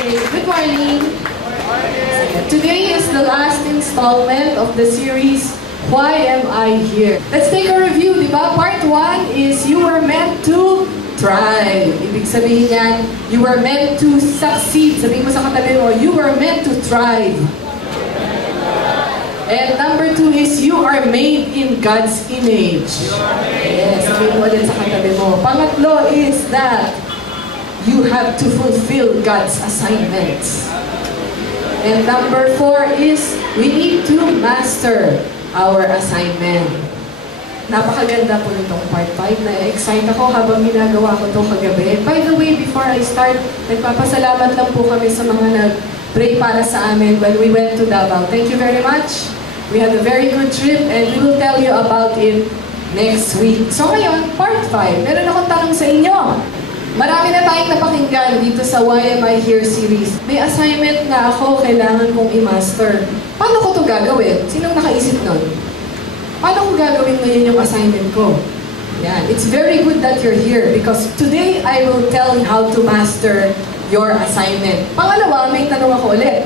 Good morning. Today is the last installment of the series, Why Am I Here? Let's take a review, di ba? Part 1 is you were meant to thrive. Ibig sabihin yan, you were meant to succeed. Sabihin mo sa katabi mo, you were meant to thrive. And number 2 is you are made in God's image. Yes, sabihin mo ulit sa katabi mo. Pangatlo is that you have to fulfill God's assignments. And number 4 is we need to master our assignment. Napakaganda po nitong part 5. Na-excite ako habang ginagawa ko ito kagabi. By the way, before I start, nagpapasalamat lang po kami sa mga nag-pray para sa amin when we went to Davao. Thank you very much. We had a very good trip and we will tell you about it next week. So ngayon, part 5. Meron akong tanong sa inyo. Marami na tayong napakinggan dito sa Why Am I Here series. May assignment na ako kailangan kong i-master. Paano ko ito gagawin? Sinong nakaisip nun? Paano ko gagawin ngayon yung assignment ko? Yan. It's very good that you're here because today I will tell you how to master your assignment. Pangalawa, may tanong ako ulit.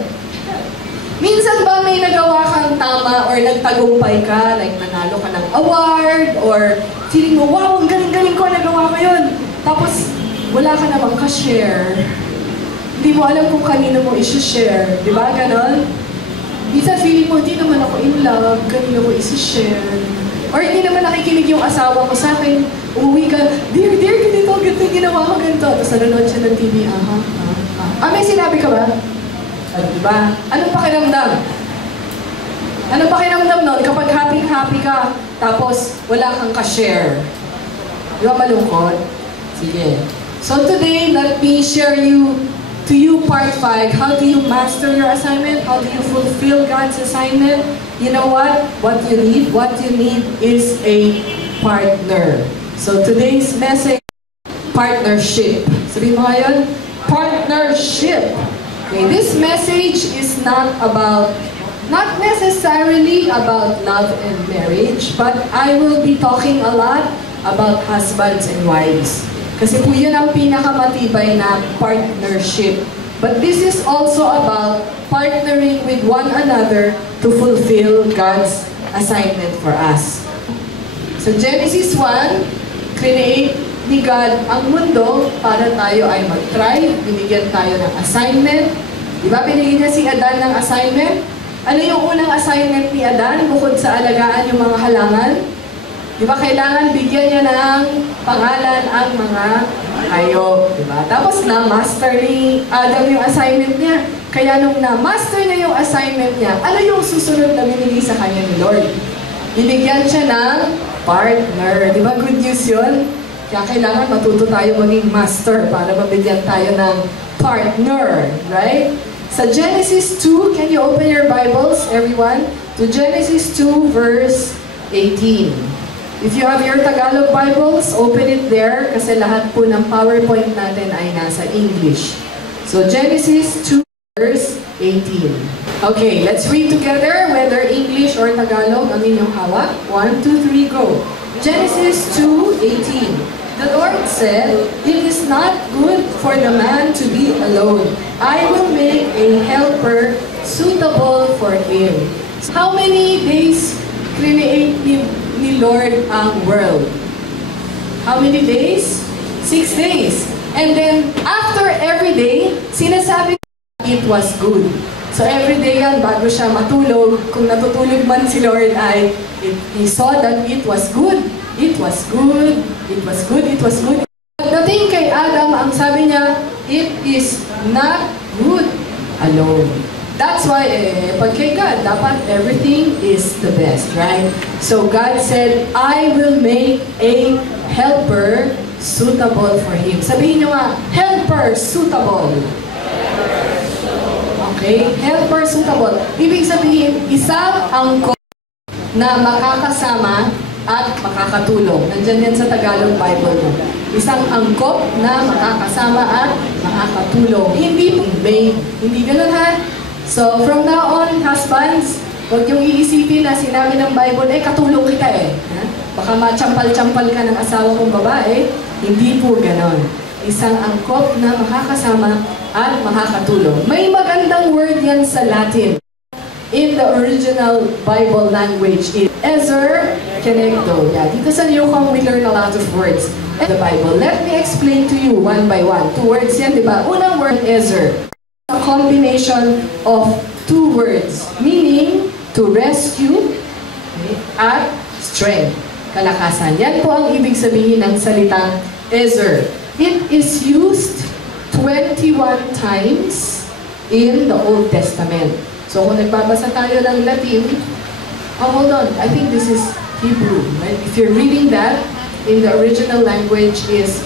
Minsan ba may nagawa kang tama or nagtagumpay ka, like nanalo ka ng award or feeling mo, wow, ang galing-galing ko, nagawa ko yun. Tapos, wala ka namang ka-share. Hindi mo alam kung kanino mo isi-share. Di ba? Ganon? Minsan feeling mo, hindi naman ako in love, kanino ko isi-share. Or hindi naman nakikinig yung asawa ko sa akin, umuwi ka, dear, ganito, ginawa ko, ganito. Tapos nanonood siya ng TV, may sinabi ka ba? Diba? Anong pakiramdam? Anong pakiramdam nun kapag happy-happy ka, tapos wala kang ka-share? Di ba malungkot? Sige. So today, let me share to you part 5. How do you master your assignment? How do you fulfill God's assignment? You know what? What you need is a partner. So today's message, partnership. Sabihin mo ngayon, partnership. Okay, this message is not necessarily about love and marriage, but I will be talking a lot about husbands and wives. Kasi po yun ang pinakamatibay na partnership. But this is also about partnering with one another to fulfill God's assignment for us. So Genesis 1, create ni God ang mundo para tayo ay mag-thrive. Binigyan tayo ng assignment. Diba binigyan niya si Adan ng assignment? Ano yung unang assignment ni Adan bukod sa alagaan yung mga halaman? Diba kailangan bigyan niya ng pangalan ang mga hayop, diba? Tapos na-master ni Adam yung assignment niya. Kaya nung na-master niya yung assignment niya, ano yung susunod na binigay sa kanya ni Lord? Binigyan siya ng partner. Diba good news yun? Kaya kailangan matuto tayo maging master para mabigyan tayo ng partner, right? Sa Genesis 2, can you open your Bibles, everyone? To Genesis 2 verse 18. If you have your Tagalog Bibles, open it there kasi lahat po ng PowerPoint natin ay nasa English. So Genesis 2 verse 18. Okay, let's read together whether English or Tagalog ang inyong hawak. 1, 2, 3, go. Genesis 2:18. The Lord said, "It is not good for the man to be alone. I will make a helper suitable for him." How many days create ni Lord ang world? How many days? 6 days. And then, after every day, sinasabi it was good. So every day yan, bago siya matulog, kung natutulog man si Lord ay, he saw that it was good. It was good. It was good. It was good. Pagdating kay Adam, ang sabi niya, it is not good alone. That's why, pag kay God, dapat everything is the best, right? So God said, I will make a helper suitable for him. Sabihin niyo nga, helper suitable. Okay? Helper suitable. Ibig sabihin, isang angkop na makakasama at makakatulong. Nandyan yan sa Tagalog Bible mo. Isang angkop na makakasama at makakatulong. Hindi maid. Hindi ganun ha? So, from now on, husbands, huwag yung iisipin na sinabi ng Bible, katulong kita eh. Ha? Baka matsampal-champal ka ng asawa kong babae. Hindi po ganon. isang angkop na makakasama at makakatulong. May magandang word yan sa Latin. In the original Bible language, is Ezer Kenegdo. Yeah, dito sa New Kong, we learn a lot of words in the Bible. Let me explain to you one by one. Two words yan, di ba? Unang word, Ezer. A combination of two words, meaning to rescue, okay, at strength, kalakasan. Yan po ang ibig sabihin ng salitang Ezer. It is used 21 times in the Old Testament. So kung nagbabasa tayo ng Latin, hold on, I think this is Hebrew. Right? If you're reading that, in the original language is,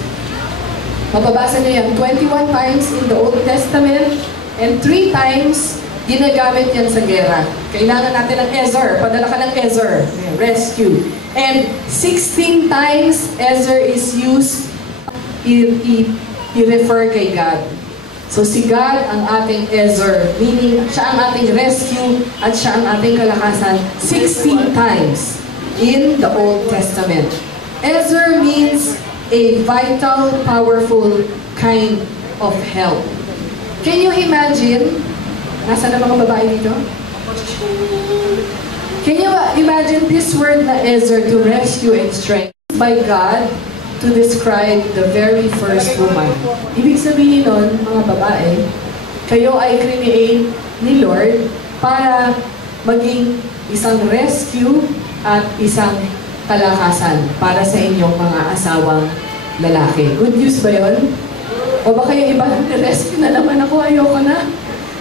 mababasa niyo yan 21 times in the Old Testament, and 3 times ginagamit yan sa gera. Kailangan natin ng Ezer, padala ka ng Ezer, rescue. And 16 times Ezer is used, i-refer kay God. So si God ang ating Ezer, meaning siya ang ating rescue at siya ang ating kalakasan 16 times in the Old Testament. Ezer means a vital, powerful kind of help. Can you imagine? Nasaan na mga babae dito? Can you imagine this word na Ezer, to rescue and strength, by God to describe the very first woman? Ibig sabihin nun, mga babae, kayo ay create ni Lord para maging isang rescue at isang kalakasan para sa inyong mga asawang lalaki. Good news ba yun? O baka yung iba, rescue na naman ako, ayoko na.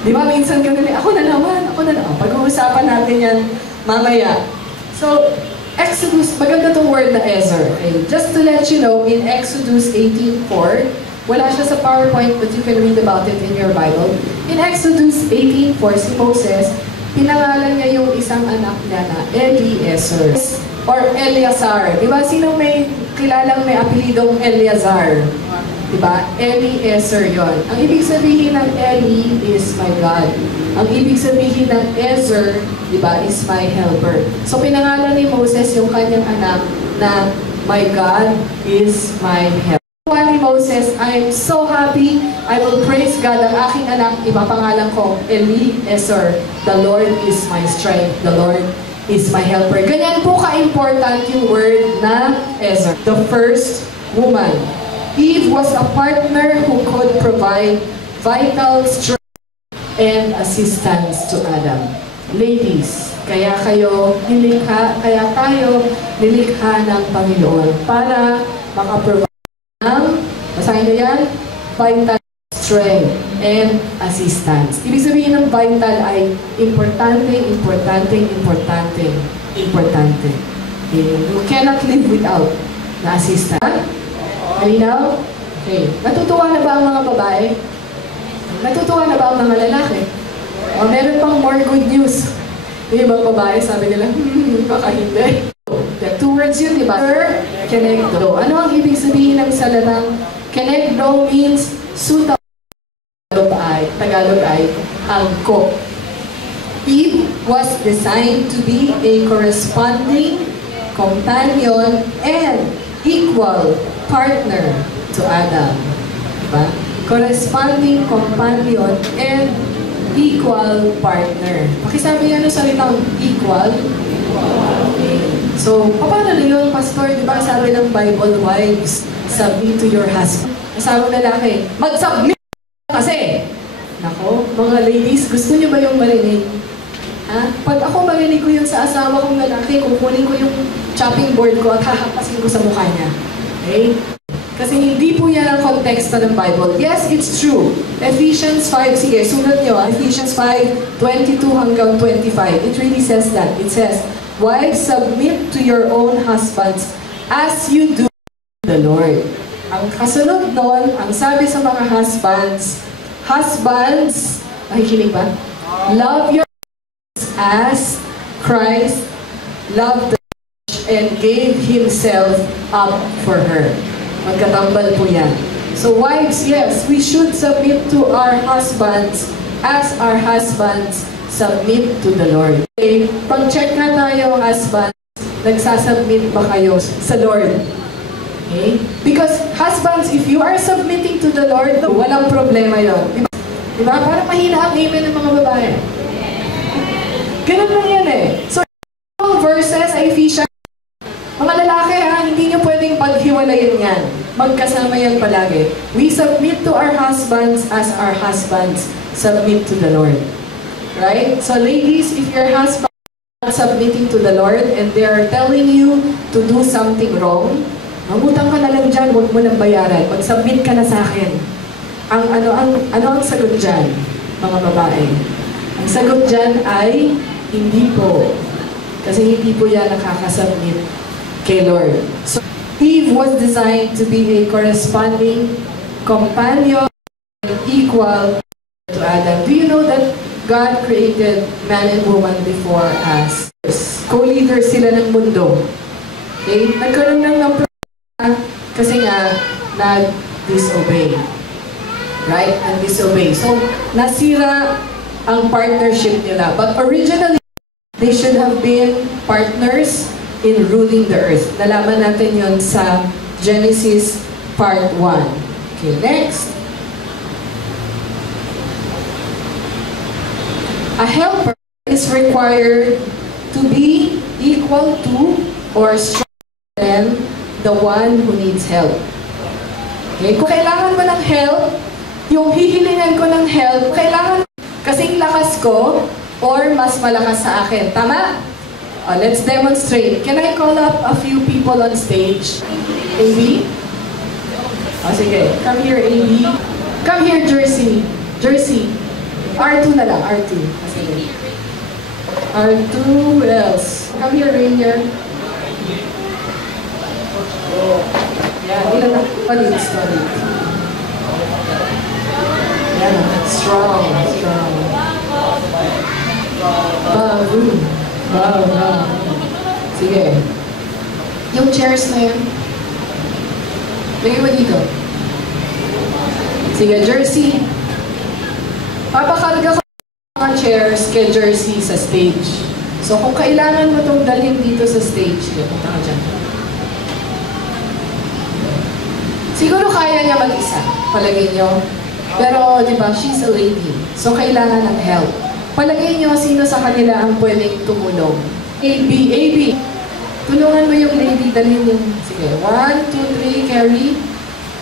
Di ba, minsan ganun, ako na naman. Pag-uusapan natin yan mamaya. So, Exodus, maganda itong word na Ezer. Okay? Just to let you know, in Exodus 18:4, wala siya sa PowerPoint, but you can read about it in your Bible. In Exodus 18:4, si Moses, pinangalan niya yung isang anak niya na Eliezer or Eleazar. Di ba? Sino may kilalang may apelidong Eleazar? Di ba? Eliezer yon. Ang ibig sabihin ng Eli is my God. Ang ibig sabihin ng Ezer, di ba, is my helper. So pinangalan ni Moses yung kanyang anak na my God is my helper. Ni Moses, I'm so happy. I will praise God. Ang aking anak, ipapangalan ko, Eliezer. The Lord is my strength. The Lord is my helper. Ganyan po ka-important yung word na Ezer. The first woman. Eve was a partner who could provide vital strength and assistance to Adam. Ladies, kaya tayo nilikha ng Panginoon para makaprovide ng, basahin niyo yan, vital strength and assistance. Ibig sabihin ng vital ay importante. You cannot live without na assistance. Malinaw? Okay. Natutuwa na ba ang mga babae? Natutuwa na ba ang mga lalaki? O meron pang more good news. Yung ibang babae, sabi nila, baka hindi. The two words yun, di ba? Sir, Kenegdo. Ano ang ibig sabihin ng salatang Kenegdo means suitable. Tagalog ay angkop. Eve was designed to be a corresponding companion and equal partner to Adam. Diba? Corresponding companion and equal partner. Pakisabi yan ng salitang equal. So, paano na yun, Pastor? Diba sabi ng Bible, wives, submit to your husband. Asawang lalaki, mag-submit kasi. Nako, mga ladies, gusto niyo ba yung marinig? Ha? Pag ako marinig ko yun sa asawa kong lalaki, kukunin ko yung chopping board ko at hahapasin ko sa mukha niya. Okay? Kasi hindi po yan ang konteksto ng Bible. Yes, it's true. Ephesians 5, sige, sunod nyo. Ephesians 5:22 hanggang 25. It really says that. It says, wives, submit to your own husbands as you do to the Lord. Ang kasunod nun, ang sabi sa mga husbands, nakikinig ba? Love your wives as Christ loved the church and gave Himself up for her. Magkatambal po yan. So wives, yes, we should submit to our husbands as our husbands submit to the Lord. Okay, pag-check na tayo, husbands, nagsasubmit ba kayo sa Lord? Okay? Because husbands, if you are submitting to the Lord, walang problema yon. Diba? Parang mahina ang amen ng mga babae. Ganun lang yan eh. So, verses sa Ephesians, mga lalaki ha, hindi nyo pwedeng paghiwalayin yan. Magkasama yan palagi. We submit to our husbands as our husbands submit to the Lord. Right? So ladies, if your husband is not submitting to the Lord and they are telling you to do something wrong, mamutang ka na lang dyan, huwag mo nang bayaran. Mag-submit ka na sa akin. Ano ang sagot dyan, mga babae? Ang sagot dyan ay, hindi po. Kasi hindi po yan nakakasubmit kay Lord. So, Eve was designed to be a corresponding companion and equal to Adam. Do you know that God created man and woman before us? Co-leaders sila ng mundo. Okay? Nagkaroon lang ng problema kasi nga nag-disobey. Right? Nag-disobey. So, nasira ang partnership nila. But originally, they should have been partners in ruling the earth. Nalaman natin yon sa Genesis part 1. Okay, next. A helper is required to be equal to or stronger than the one who needs help. Okay, kung kailangan mo ng help, yung hihilingan ko ng help, kailangan kasing lakas ko or mas malakas sa akin. Tama? Let's demonstrate. Can I call up a few people on stage? AB? Sige. Come here, AB. Come here, Jersey. Jersey. R2 na lang, R2. Sige. R2, who else? Come here, Rainier. Yeah, ilan na palit. Yeah, strong. Wow. Sige. Yung chairs na yun. Lagay mo dito. Sige, Jersey. Papakarga ko mga chairs kay Jersey sa stage. So kung kailangan mo itong dalhin dito sa stage, punta ka dyan. Siguro kaya niya mag-isa, palagay niyo. Pero, di ba, she's a lady. So kailangan ng help. Palagay niyo sino sa kanila ang pwedeng tumulong. AB. Tulungan mo yung lady, dalhin yung... Sige, 1, 2, 3, carry.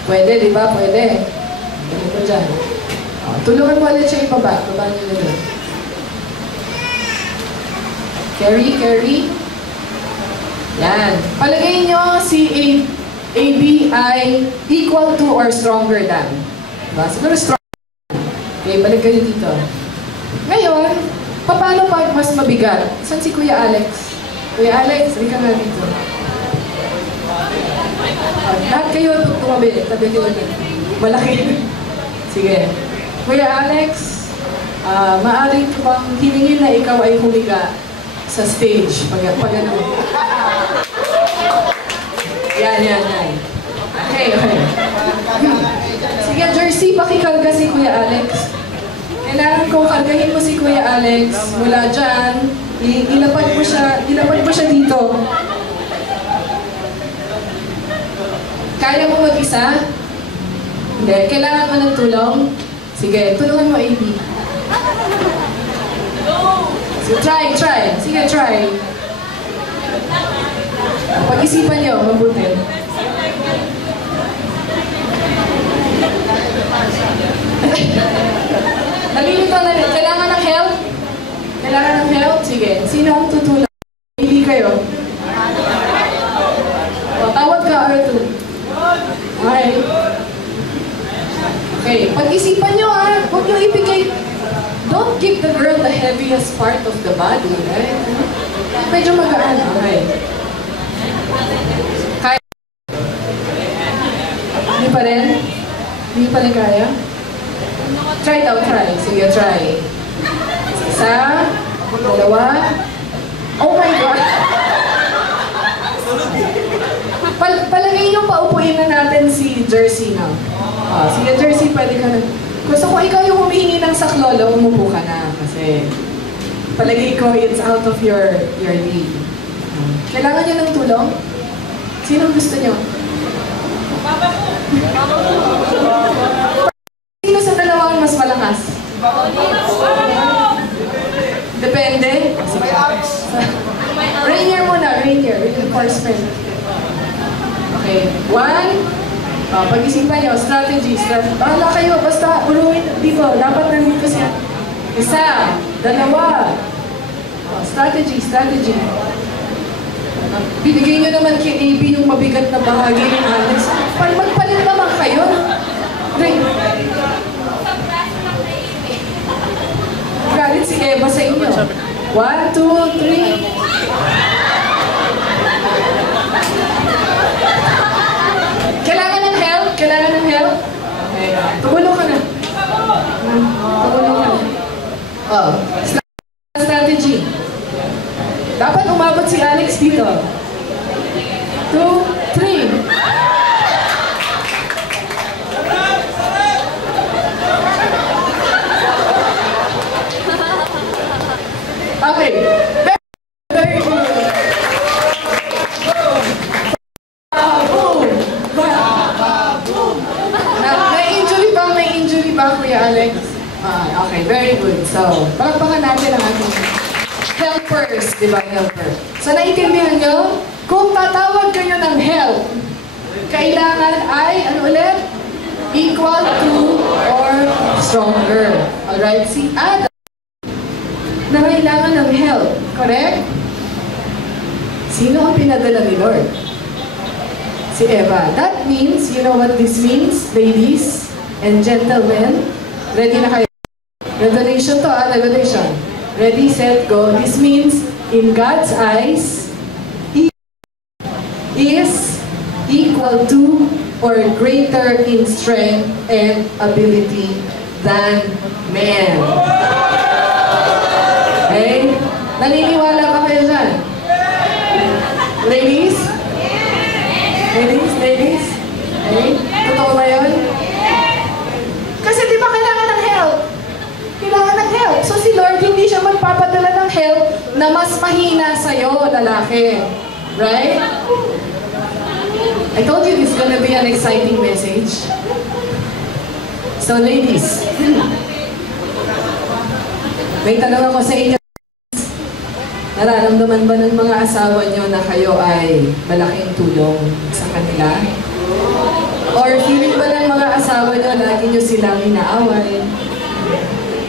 Pwede, di ba? Pwede. Dalhin mo dyan. Tulungan mo ulit siya ibaba. Baba niyo na doon. Carry. Yan. Palagay niyo si AB ay equal to or stronger than. Diba? Siguro stronger. Okay, balik kayo dito. Ngayon, paano pag mas mabigat? Saan si Kuya Alex? Kuya Alex, hindi ka nga dito. Lahat kayo tumabi. Tabi kayo dito. Malaki. Sige. Kuya Alex, maaari ko bang hiningin na ikaw ay humiga sa stage pag ano? Yan. Okay. Sige, Jersey, pakikarga si Kuya Alex. Kailangan kong kargahin mo si Kuya Alex mula dyan. Ilapad mo siya dito. Kaya mo mag-isa? Hindi. Kailangan mo ng tulong? Sige, tulungan mo, AB. So, try. Sige, try. Pag-isipan niyo, mabuti. Nalilito na rin. Kailangan ng help? Sige. Sino ang tutulong? Hindi kayo. Tawag ka, R2. Okay. Pag-isipan nyo huwag nyo ibigay. Don't give the girl the heaviest part of the body, right? Medyo magaan. Okay. Kaya? Hindi pa rin? Hindi pa rin kaya? Try. Sige, try. Isa, dalawa. Oh my God! Palagay nyo, paupuin na natin si Jersey now. Sige, Jersey, pwede ka na. Gusto ko ikaw yung humihingi ng saklolo, umupo ka na. Kasi palagay ko, it's out of your league. Kailangan nyo ng tulong? Sinong gusto nyo? Sino sa dalawang mas malakas? Depende. Rainier muna, Rainier. Reinforcement. Okay. One. Pag-isipan nyo, strategy. Bahala kayo, basta uruin dito. Dapat nandito siya. Isa. Dalawa. Strategy. Binigay nyo naman kay AB yung mabigat na bahagi ng Alex. Magpalit naman kayo. Galit si Eva sa inyo. 1, 2, 3. Kailangan ng help? Kailangan ng help? Okay. Tumulong ka na. Tumulong ka na. Oh. Strategy. Dapat umabot si Alex dito. 2, 3. Okay. Very good. Boom! Boom! May injury ba, Kuya Alex? Okay, very good. So, palakpakan natin ang ating helpers, di ba? Helper. So, naiintindihan nyo? Kung tatawag kayo ng help, kailangan ay, ano ulit? Equal to or stronger. Alright? Si Adam na kailangan ng help. Correct? Sino ang pinadala ni Lord? Si Eva. That means, you know what this means, ladies and gentlemen? Ready na kayo? Revelation to, Revelation. Ready, set, go. This means, in God's eyes, He is equal to or greater in strength and ability than man. Okay? Naniniwala ba kayo dyan? Ladies? Ladies? Okay? Totoo ba yun? Kasi di ba kailangan ng help? Kailangan ng help. So si Lord, hindi siya magpapadala ng help na mas mahina sa'yo, lalaki. Right? I told you this is gonna be an exciting message. So ladies, may tanong ako sa inyo. Nararamdaman ba ng mga asawa nyo na kayo ay malaking tulong sa kanila? Or feeling ba ng mga asawa nyo lagi nyo silang inaaway?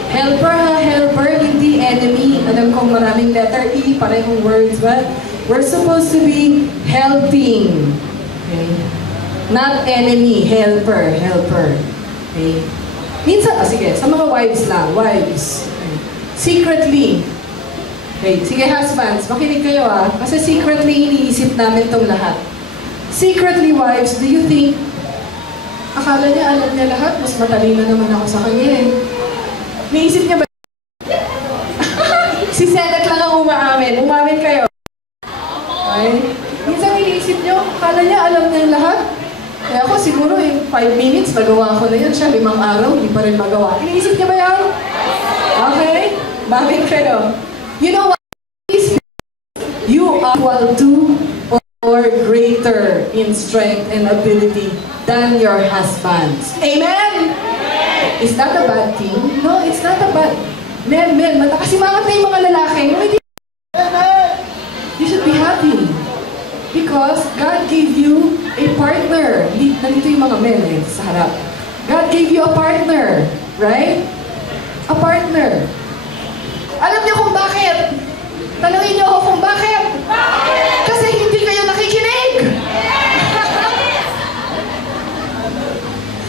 Helper ha, helper, hindi enemy. Alam kong maraming letter E, parehong words, but we're supposed to be helping. Okay? Not enemy, helper. Okay? Minsan, sige, sa mga wives lang, wives. Okay. Secretly, okay, sige husbands, makinig kayo kasi secretly iniisip namin tong lahat. Secretly wives, do you think, akala niya alam niya lahat, mas matalino naman ako sa kanya eh. Niisip niya ba? Si Senek lang ang umaamin. Umamin kayo. Okay? Minsan iniisip niyo, akala niya alam niya lahat. Kaya ako siguro in 5 minutes, nagawa ko na yan siya. 5 araw, hindi pa rin magawa. Iniisip niya ba yan? Okay? Umamin kayo. You know what? You are equal to or greater in strength and ability than your husbands. Amen? Is that a bad thing? No, it's not a bad. Men, matakasimangap na yung mga lalaki. No, hindi. You should be happy. Because God gave you a partner. Nandito yung mga men sa harap. God gave you a partner. Right? A partner. Alam niyo kung bakit? Tanungin niyo ako kung bakit? Kasi hindi kayo nakikinig.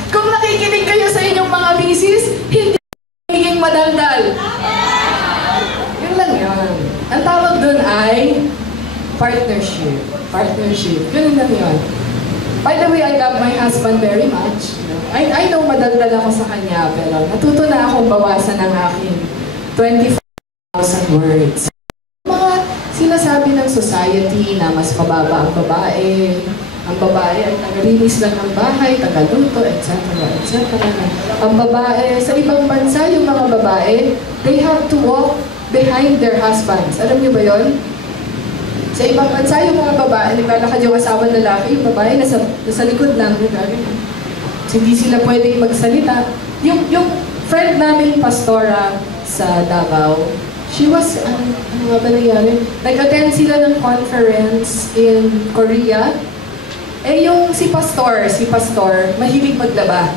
Kung nakikinig kayo sa inyong mga misis, hindi magiging madaldal. Yun lang yun. Ang tawag doon ay partnership. Partnership. Ganun lang yun. By the way, I love my husband very much. I know madaldal ako sa kanya, pero natuto na akong bawasan ng aking 25,000 words. Mga sinasabi ng society na mas mababa ang babae, ang babae ay tagalinis lang ng bahay, tagaluto, etc. Ang babae, sa ibang bansa, yung mga babae, they have to walk behind their husbands. Alam niyo ba yon? Sa ibang bansa, yung mga babae, naglalakad yung asawa lalaki, yung babae nasa likod lang, nagagano. Hindi sila pwedeng magsalita. Yung friend namin, pastora sa Davao, she was, ano nga ba nangyari? Nag-attend sila ng conference in Korea. Yung si pastor, mahilig maglaba.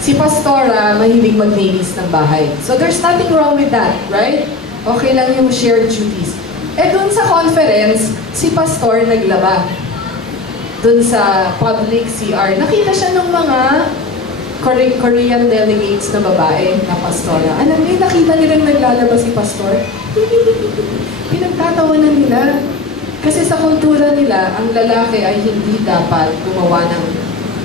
Si pastora, mahilig maglinis ng bahay. So there's nothing wrong with that, right? Okay lang yung shared duties. Dun sa conference, si pastor naglaba. Dun sa public CR, nakita siya ng mga Korean delegates na babae na pastora. Alam niyo, nakita nilang naglalaba si pastor? Pinagtatawanan nila. Kasi sa kultura nila, ang lalaki ay hindi dapat gumawa ng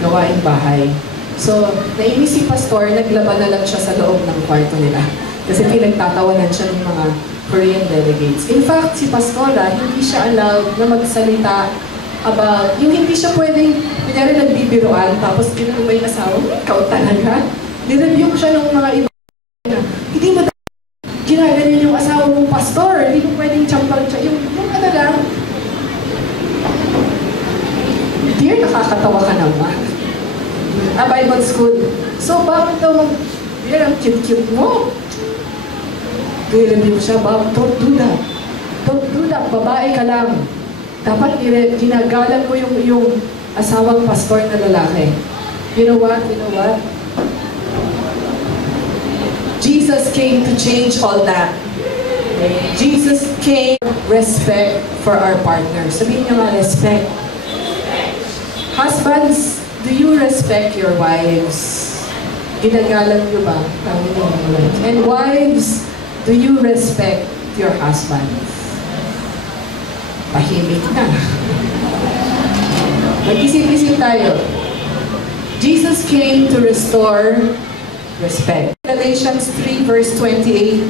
gawaing bahay. So, nainis si pastor, naglaba na lang siya sa loob ng kwarto nila. Kasi pinagtatawanan siya ng mga Korean delegates. In fact, si pastora, hindi siya allowed na magsalita about, yung hindi siya pwedeng, kunyari nagbibiroan, tapos ginagawa yung asawa, ikaw talaga. Nirebuke siya ng mga iba na, hindi mo ginaganyan yung asawa mong pastor, hindi mo pwedeng champang siya. Yung ano lang, dear, nakakatawa ka naman. Bible school. So, bakit daw dear, ang cute-cute mo? Nirebuke siya, don't do that. Don't do that, babae ka lang. Dapat ginagalan mo yung asawang pastor na lalaki. You know what? Jesus came to change all that. Jesus came respect for our partners. Sabihin niyo nga, respect. Husbands, do you respect your wives? Ginagalan niyo ba? And wives, do you respect your husbands? Tahimik na. Mag-isip-isip tayo. Jesus came to restore respect. Galatians 3 verse 28,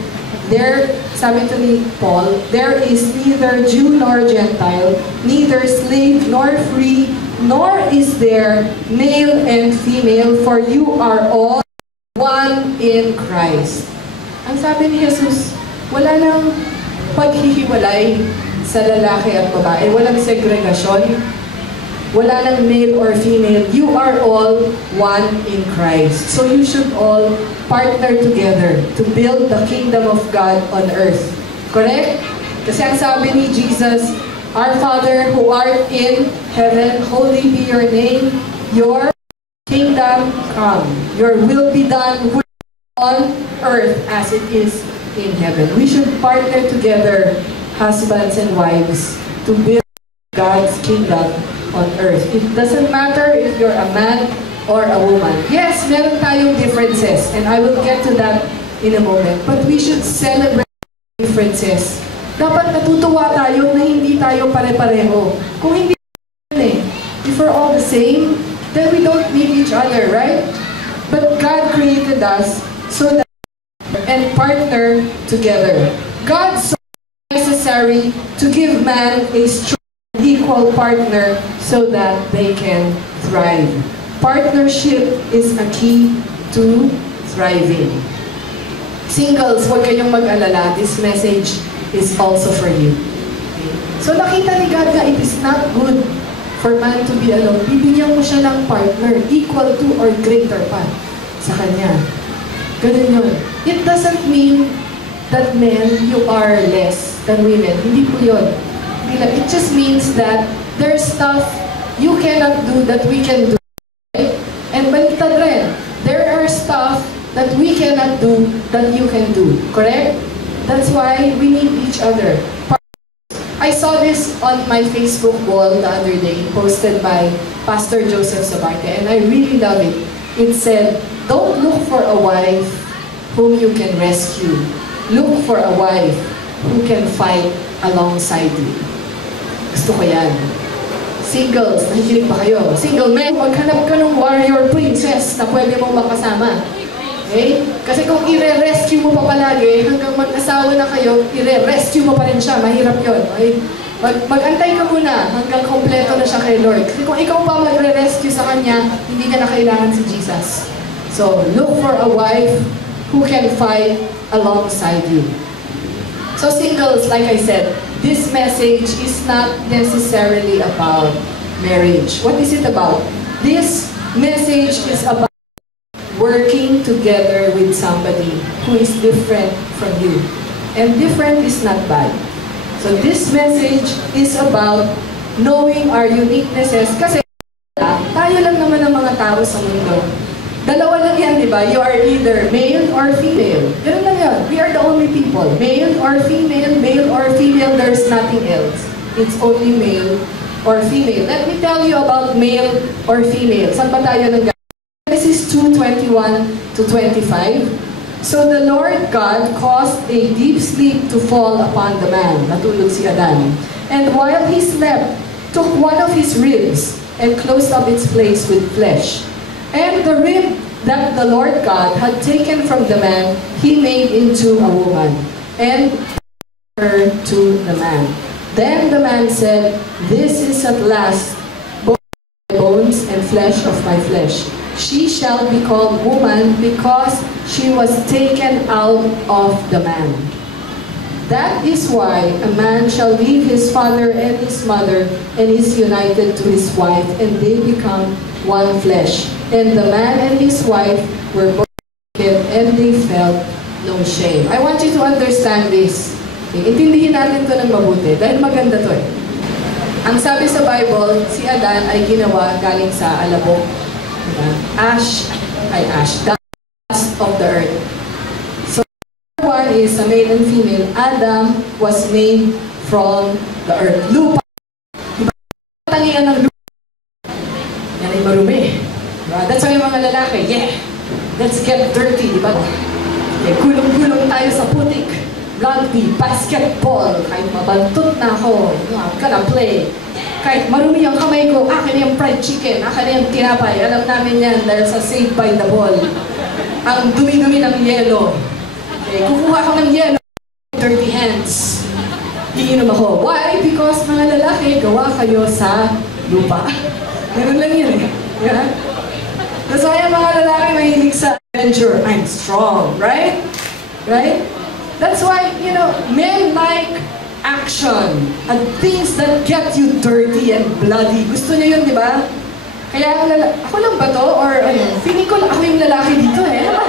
there, sabi to ni Paul, there is neither Jew nor Gentile, neither slave nor free, nor is there male and female, for you are all one in Christ. Ang sabi ni Jesus, wala nang paghihiwalay sa lalaki at babae. Walang segregasyon. Wala nang male or female. You are all one in Christ. So you should all partner together to build the kingdom of God on earth. Correct? Kasi ang sabi ni Jesus, Our Father who art in heaven, holy be your name. Your kingdom come. Your will be done on earth as it is in heaven. We should partner together, husbands and wives, to build God's kingdom on earth. It doesn't matter if you're a man or a woman. Yes, meron tayong differences, and I will get to that in a moment. But we should celebrate differences. Dapat natutuwa tayo na hindi tayo pare-pareho. Kung hindi if we're all the same, then we don't need each other, right? But God created us so that and partner together. God saw it necessary to give man a strong, equal partner so that they can thrive. Partnership is a key to thriving. Singles, huwag kayong mag-alala. This message is also for you. So nakita ni God na it is not good for man to be alone. Bibigyan mo siya ng partner equal to or greater pa sa kanya. Ganun yun. It doesn't mean that men, you are less than women. Hindi po yun. It just means that there's stuff you cannot do that we can do. Right? And baliktad rin. There are stuff that we cannot do that you can do. Correct? That's why we need each other. I saw this on my Facebook wall the other day, posted by Pastor Joseph Sabarte, and I really love it. It said, don't look for a wife whom you can rescue. Look for a wife who can fight alongside you. Gusto ko yan. Singles, nahihilig ba kayo? Single men, maghanap ka ng warrior princess na pwede mong makasama. Okay? Kasi kung i-rescue mo pa palagi, hanggang mag-asawa na kayo, i-rescue mo pa rin siya. Mahirap yun. Okay? Mag-antay ka muna hanggang kompleto na siya kay Lord. Kasi kung ikaw pa mag-rescue sa kanya, hindi niya na kailangan si Jesus. So, look for a wife who can fight alongside you. So singles, like I said, this message is not necessarily about marriage. What is it about? This message is about working together with somebody who is different from you. And different is not bad. So this message is about knowing our uniquenesses. Kasi tayo lang naman ang mga tao sa mundo. Dalawa lang yan, di ba? You are either male or female. Ganun lang yan. We are the only people. Male or female, there's nothing else. It's only male or female. Let me tell you about male or female. Saan ba tayo nang Genesis 2:21 to 25. So the Lord God caused a deep sleep to fall upon the man. Natulog si Adan. And while he slept, took one of his ribs and closed up its place with flesh. And the rib that the Lord God had taken from the man, he made into a woman, and her to the man. Then the man said, "This is at last bone of my bones and flesh of my flesh. She shall be called woman because she was taken out of the man. That is why a man shall leave his father and his mother and is united to his wife, and they become one flesh. And the man and his wife were both naked, and they felt no shame." I want you to understand this. Intindihin natin ito ng mabuti dahil maganda to eh. Ang sabi sa Bible, si Adan ay ginawa galing sa alabok. Ash, the dust of the earth. So, one is a male and female. Adam was made from the earth. Lupa. Diba? Tangian ng lupa. Yan ay marumi. Diba? That's why yung mga lalaki, yeah, let's get dirty, diba? Okay, gulong-gulong tayo sa putik. Rugby, basketball, kahit mabantot na ako, I'm gonna play. Kahit marumi yung kamay ko, akin yung fried chicken, akin yung tinapay. Alam namin yan dahil sa Saved by the Ball. Ang dumi-dumi ng yelo. Okay, kukuha ako ng yelo, dirty hands. Iinom ako. Why? Because mga lalaki, gawa kayo sa lupa. Ganun lang yun eh. Yeah? That's why yung mga lalaki mahilig sa adventure. I'm strong, right? Right? That's why, you know, men like action and things that get you dirty and bloody. Gusto niyo yun, di ba? Kaya ako lang ba to? Or ano, feeling ko ako yung lalaki dito eh. Ano ba?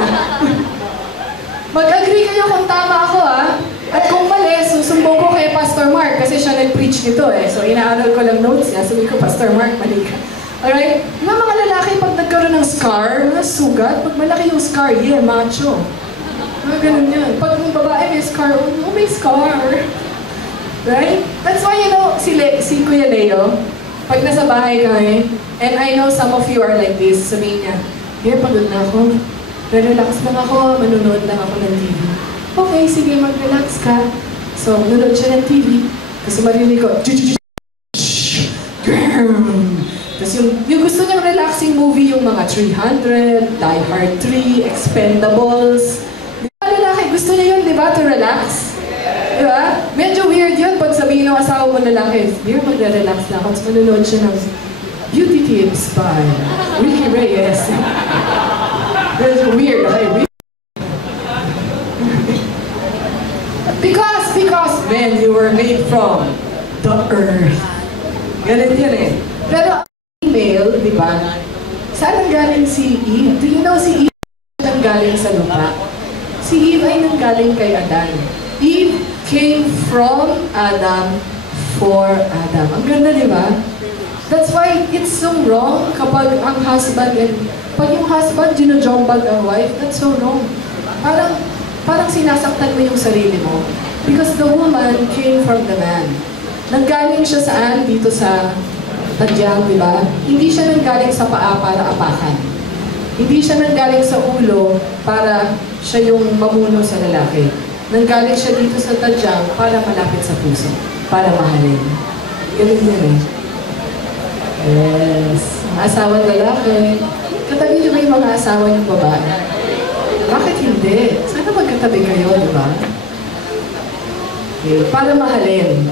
Mag-agree kayo kung tama ako ah. At kung mali, susumbong ko kay Pastor Mark kasi siya nag-preach nito eh. So inaaral ko lang notes niya. Sabi ko, Pastor Mark, mali ka. Alright? Yung mga lalaki, pag nagkaroon ng scar, mga sugat, pag malaki yung scar, yeah, macho. Mga ganun yan. Pag yung babae may scar, oh, may scar. Right? That's why, you know, si Kuya Leo, pag nasa bahay kami, and I know some of you are like this, sabihin niya, yeah, pagod na ako. Relax lang ako, manunood lang ako ng TV. Okay, sige, mag-relax ka. So, manunood siya ng TV. Kasi marinig ko, tapos yung gusto niyang relaxing movie, yung mga 300, Die Hard 3, Expendables. Lalaki, gusto niya yun, di ba, to relax? Di ba? Medyo weird yun pag sabihin ng asawa mo lalaki, here, magre-relax na ako. Tapos manunood siya ng Beauty Tips by Ricky Reyes. That's weird, okay? Because, man, you were made from the earth. Ganun yan eh. Pero ang female, di ba? Saan ang galing si Eve? Do you know si Eve ang galing sa lupa? Si Eve ay nanggaling kay Adan. Eve came from Adam for Adam. Ang ganda, di ba? That's why it's so wrong kapag ang husband and pag yung husband ginojombag ang wife, that's so wrong. Parang sinasaktan mo yung sarili mo. Because the woman came from the man. Nanggaling siya saan? Dito sa tadyang, di ba? Hindi siya nanggaling sa paa para apakan. Hindi siya nanggaling sa ulo para siya yung mamuno sa lalaki. Nanggaling siya dito sa tadyang para malapit sa puso. Para mahalin. Ganun yun eh. Yes. Mga asawang lalaki. Katabi niyo ba yung mga asawa ng babae? Bakit hindi? Sana magkatabi kayo, di ba? Okay. Para mahalin.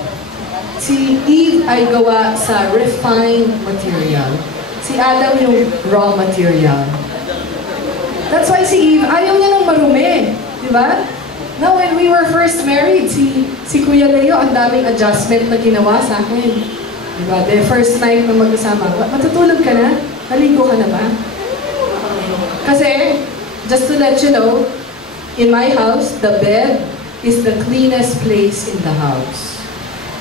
Si Eve ay gawa sa refined material. Si Adam yung raw material. That's why si Eve, ayaw niya ng marumi. Di ba? No, when we were first married, si Kuya Leo, ang daming adjustment na ginawa sa akin. Diba? The first night na mag-asama, matutulog ka na? Naligo ka na ba? Kasi, just to let you know, in my house, the bed is the cleanest place in the house.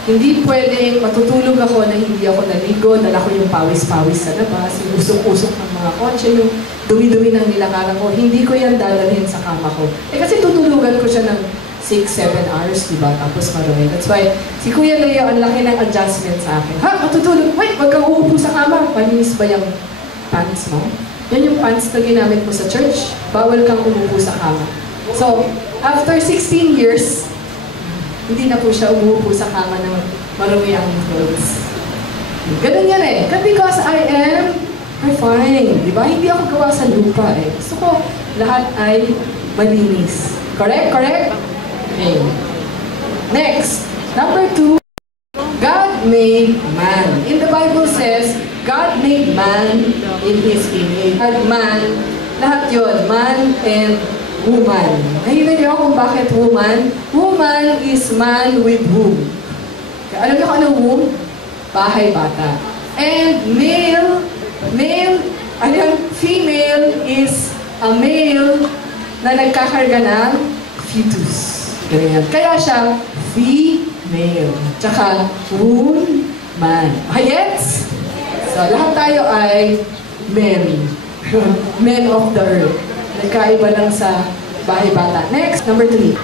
Hindi pwedeng matutulog ako na hindi ako naligo, dala ko yung pawis-pawis sa labas, yung usok-usok ng mga kotse, yung dumi-dumi ng nilakaran ko. Hindi ko yan dadalhin sa kama ko. Kasi tutulugan ko siya ng 6-7 hours, diba? Tapos marami. That's why, si Kuya Leo, ang laki ng adjustment sa akin. Ha? Matutulog? Wait, wag kang uupo sa kama. Paninis ba yung pants mo? Yan yung pants na ginamit mo sa church. Bawal kang umupo sa kama. So, after 16 years, hindi na po siya umuupo sa kama ng marumi ang clothes. Ganun yan eh. Because I am refined. Diba? Hindi ako gawa sa lupa eh. Gusto ko lahat ay malinis. Correct? Correct? Okay. Next. Number 2. God made man. In the Bible says, God made man in His image. God, man, lahat yun. Man and woman. Nakita niyo kung bakit woman? Woman is man with womb. Alam niyo kung anong womb? Bahay bata. And male, ano yun? Female is a male na nagkakarga ng fetus. Ganyan. Kaya siya female. Tsaka woman. Gets? So, lahat tayo ay men. Men of the earth. Nagkaiba lang sa bahay bata. Next, number 3.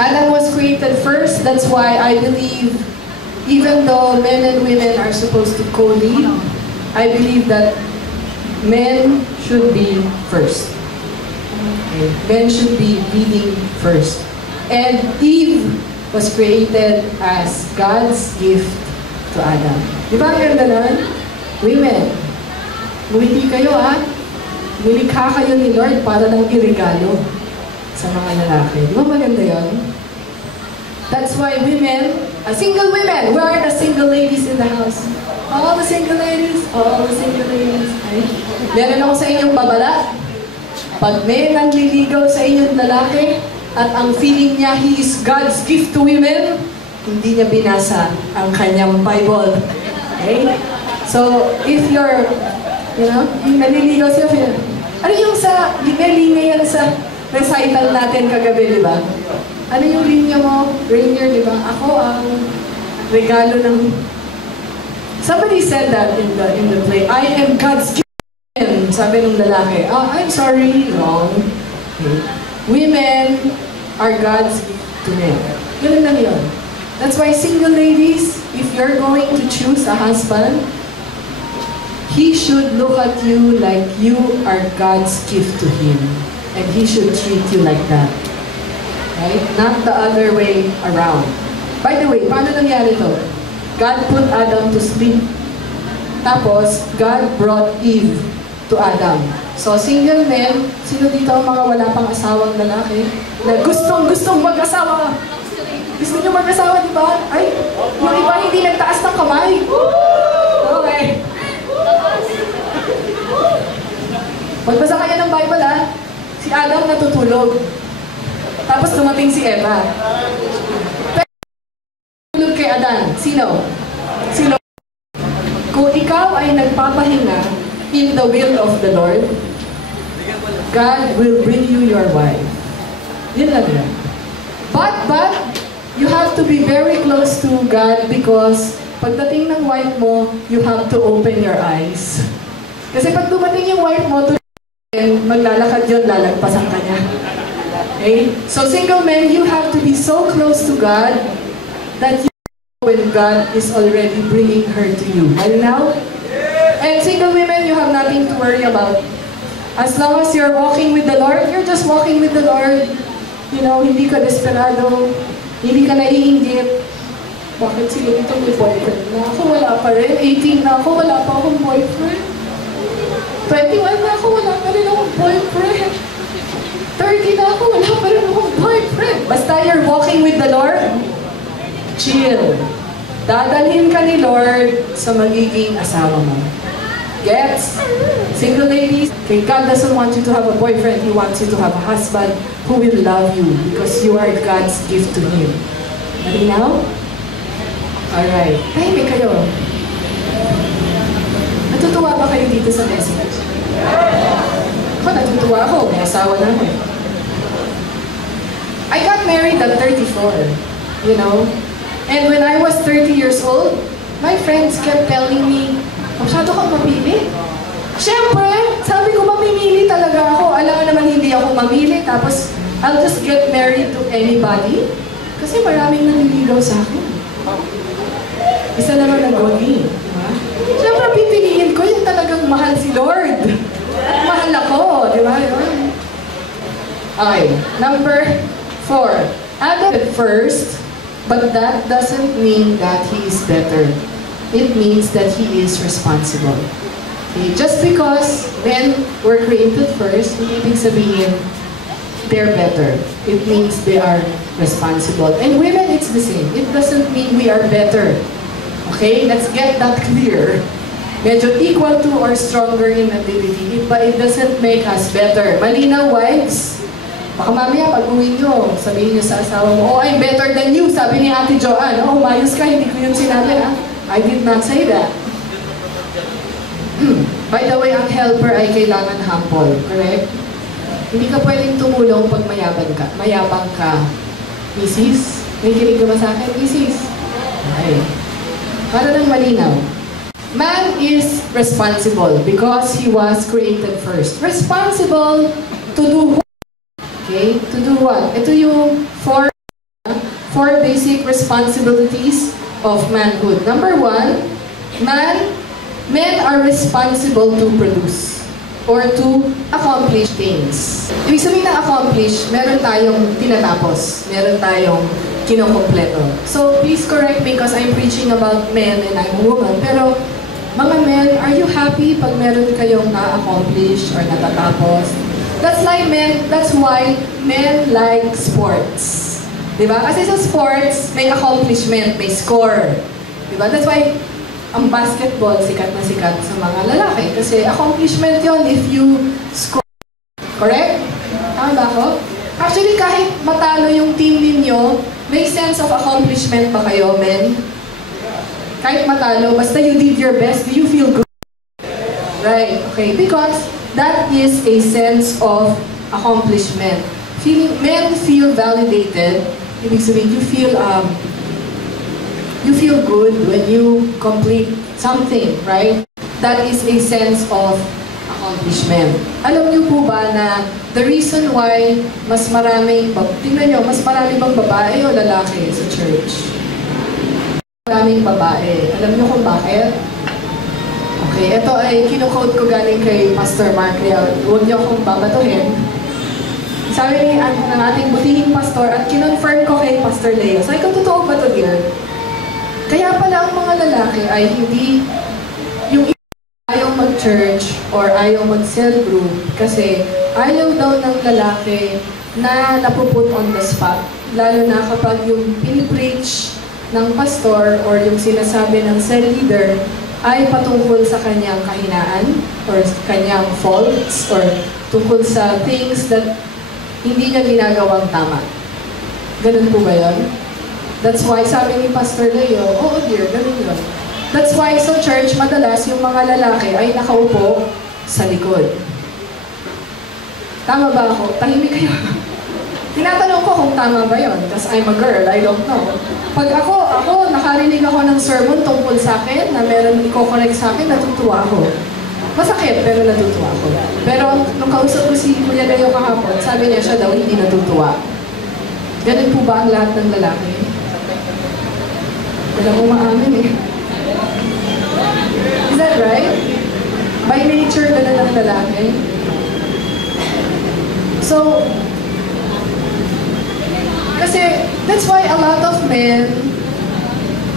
Adam was created first. That's why I believe, even though men and women are supposed to co-lead, I believe that men should be first. Okay. Men should be leading first. And Eve was created as God's gift to Adam. Di ba ang ganda nun? Women, ngumiti kayo Nilikha kayo ni Lord para lang iregalo sa mga lalaki. Di ba maganda yun? That's why women, single women, where are the single ladies in the house? All the single ladies, all the single ladies. Ay, meron ako sa inyong babala. Pag may nangliligaw sa inyong lalaki at ang feeling niya he is God's gift to women, hindi niya binasa ang kanyang Bible. Okay? So, if you're, yung naliligaw siya, ano yung sa, linya yan sa recital natin kagabi, di ba? Ano yung linya mo, Rainier, di ba? Ako ang regalo ng... Somebody said that in the play, I am God's gift. Sabi ng lalaki, I'm sorry, wrong. Okay. Women are God's gift to men. Ganun lang yun. That's why single ladies, if you're going to choose a husband, he should look at you like you are God's gift to him. And he should treat you like that. Right? Not the other way around. By the way, paano nangyari to? God put Adam to sleep. Tapos, God brought Eve to Adam. So, single men, sino dito ang mga wala pang asawang lalaki? Na gustong mag-asawa. Gusto niyo mag-asawa, di ba? Ay, yung iba hindi nagtaas ng kamay. Okay. Magbasa kayo ng Bible, si Adam natutulog. Tapos dumating si Eva. Tulog kay Adan. Sino? Sino? Kung ikaw ay nagpapahinga in the will of the Lord, God will bring you your wife. Yun lang yan. But, you have to be very close to God because pagdating ng wife mo, you have to open your eyes. Kasi pag dumating yung wife mo, maglalakad yun, lalagpasan ka niya. Okay? So single men, you have to be so close to God that you know when God is already bringing her to you. And now, and single women, you have nothing to worry about. As long as you're walking with the Lord, you're just walking with the Lord. You know, hindi ka desperado, hindi ka naiinggit. Bakit sila dito may boyfriend na? Ako wala pa rin. 18 na ako, wala pa akong boyfriend. 21 na ako, wala pa rin akong boyfriend. 30 na ako, wala pa rin akong boyfriend. Basta you're walking with the Lord, chill. Dadalhin ka ni Lord sa magiging asawa mo. Gets? Single ladies, okay, God doesn't want you to have a boyfriend. He wants you to have a husband who will love you because you are God's gift to Him. Malinaw? Alright. Tahimik kayo. Natutuwa ba kayo dito sa message? Ako, natutuwa ako. May asawa na ako. I got married at 34, you know? And when I was 30 years old, my friends kept telling me, masyado kang mapili. Siyempre, sabi ko, mamimili talaga ako. Alam nga naman hindi ako mamili, tapos I'll just get married to anybody. Kasi maraming naniligaw sa akin. Isa naman ang goni. Diba? Siyempre, pipiliin ko yung talagang mahal si Lord. Mahal ako, di ba? Okay, number 4. Adam at first, but that doesn't mean that he is better. It means that he is responsible. Okay? Just because men were created first, hindi ibig sabihin they're better. It means they are responsible. And women, it's the same. It doesn't mean we are better. Okay? Let's get that clear. Medyo equal to or stronger in ability, but it doesn't make us better. Malinaw, wives? Baka mamaya pag-uwi nyo, sabihin nyo sa asawa mo, oh, I'm better than you, sabi ni Ate Joanne. Oh, mayos ka, hindi ko yun sinabi, ha? I did not say that. By the way, ang helper ay kailangan humble, correct? Hindi ka pwedeng tumulong pag mayabang ka. Mrs., may kinig ka ba sa akin, Mrs.? Okay. Para nang malinaw. Man is responsible because he was created first. Responsible to do what? Okay? To do what? Ito yung four basic responsibilities of manhood. Number 1, men are responsible to produce or to accomplish things. Ibig sabihin ng accomplish, meron tayong tinatapos, meron tayong kinokompleto. So, please correct me because I'm preaching about men and I'm a woman. Pero, mga men, are you happy pag meron kayong na-accomplish or natatapos? That's why men like sports. Diba? Kasi sa sports, may accomplishment, may score. Diba? That's why ang basketball sikat na sikat sa mga lalaki. Kasi accomplishment yon if you score. Correct? Tama ba ako? Actually, kahit matalo yung team ninyo, may sense of accomplishment ba kayo, men? Kahit matalo, basta you did your best, do you feel good? Right, okay. Because that is a sense of accomplishment. Men feel validated. Ibig sabihin, you feel good when you complete something, right? That is a sense of accomplishment. Alam niyo po ba na the reason why mas maraming bang babae o lalaki sa church? Maraming babae. Alam niyo kung bakit? Okay, ito ay kino-quote ko galing kay Pastor Mark Real. Huwag niyo akong babatuhin. Sabi ni ng ating butihing pastor at kinonfirm ko kay Pastor Leo. Sabi ko, totoo ba ito dear? Kaya pala ang mga lalaki ay hindi yung ayaw mag-church or ayaw mag-cell group kasi ayaw daw ng lalaki na napuput on the spot. Lalo na kapag yung pinipreach ng pastor or yung sinasabi ng cell leader ay patungkol sa kanyang kahinaan or kanyang faults or tungkol sa things that hindi niya ginagawang tama. Ganun po ba yun? That's why sabi ni Pastor Leo, oo dear, ganun yun. That's why sa church, madalas yung mga lalaki ay nakaupo sa likod. Tama ba ako? Tahimik kayo. Tinatanong ko kung tama ba yun, because I'm a girl, I don't know. Pag ako, nakarinig ako ng sermon tungkol sa akin, na meron i-correct sa akin, natutuwa ako. Masakit, pero natutuwa ako. Pero nung kausap ko si Kuya Leo kahapon, sabi niya siya daw hindi natutuwa. Ganun po ba ang lahat ng lalaki? Wala mo maamin eh. Is that right? By nature, ganun ang lalaki. So, kasi that's why a lot of men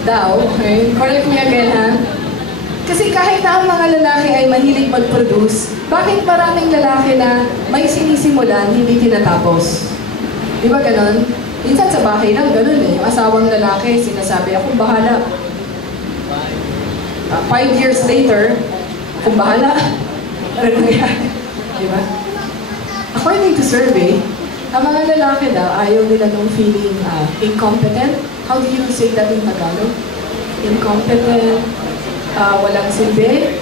daw, okay, correct me again ha, kasi kahit na ang mga lalaki ay mahilig mag-produce, bakit maraming lalaki na may sinisimulan, hindi tinatapos? Di ba ganon? Minsan sa bahay lang, ganon eh. Yung asawang lalaki, sinasabi, akong bahala. 5 years later, kung bahala. Ano nangyari? Diba? According to survey, ang mga lalaki daw, ayaw nila nung feeling incompetent. How do you say that in Tagalog? Incompetent, walang silbi,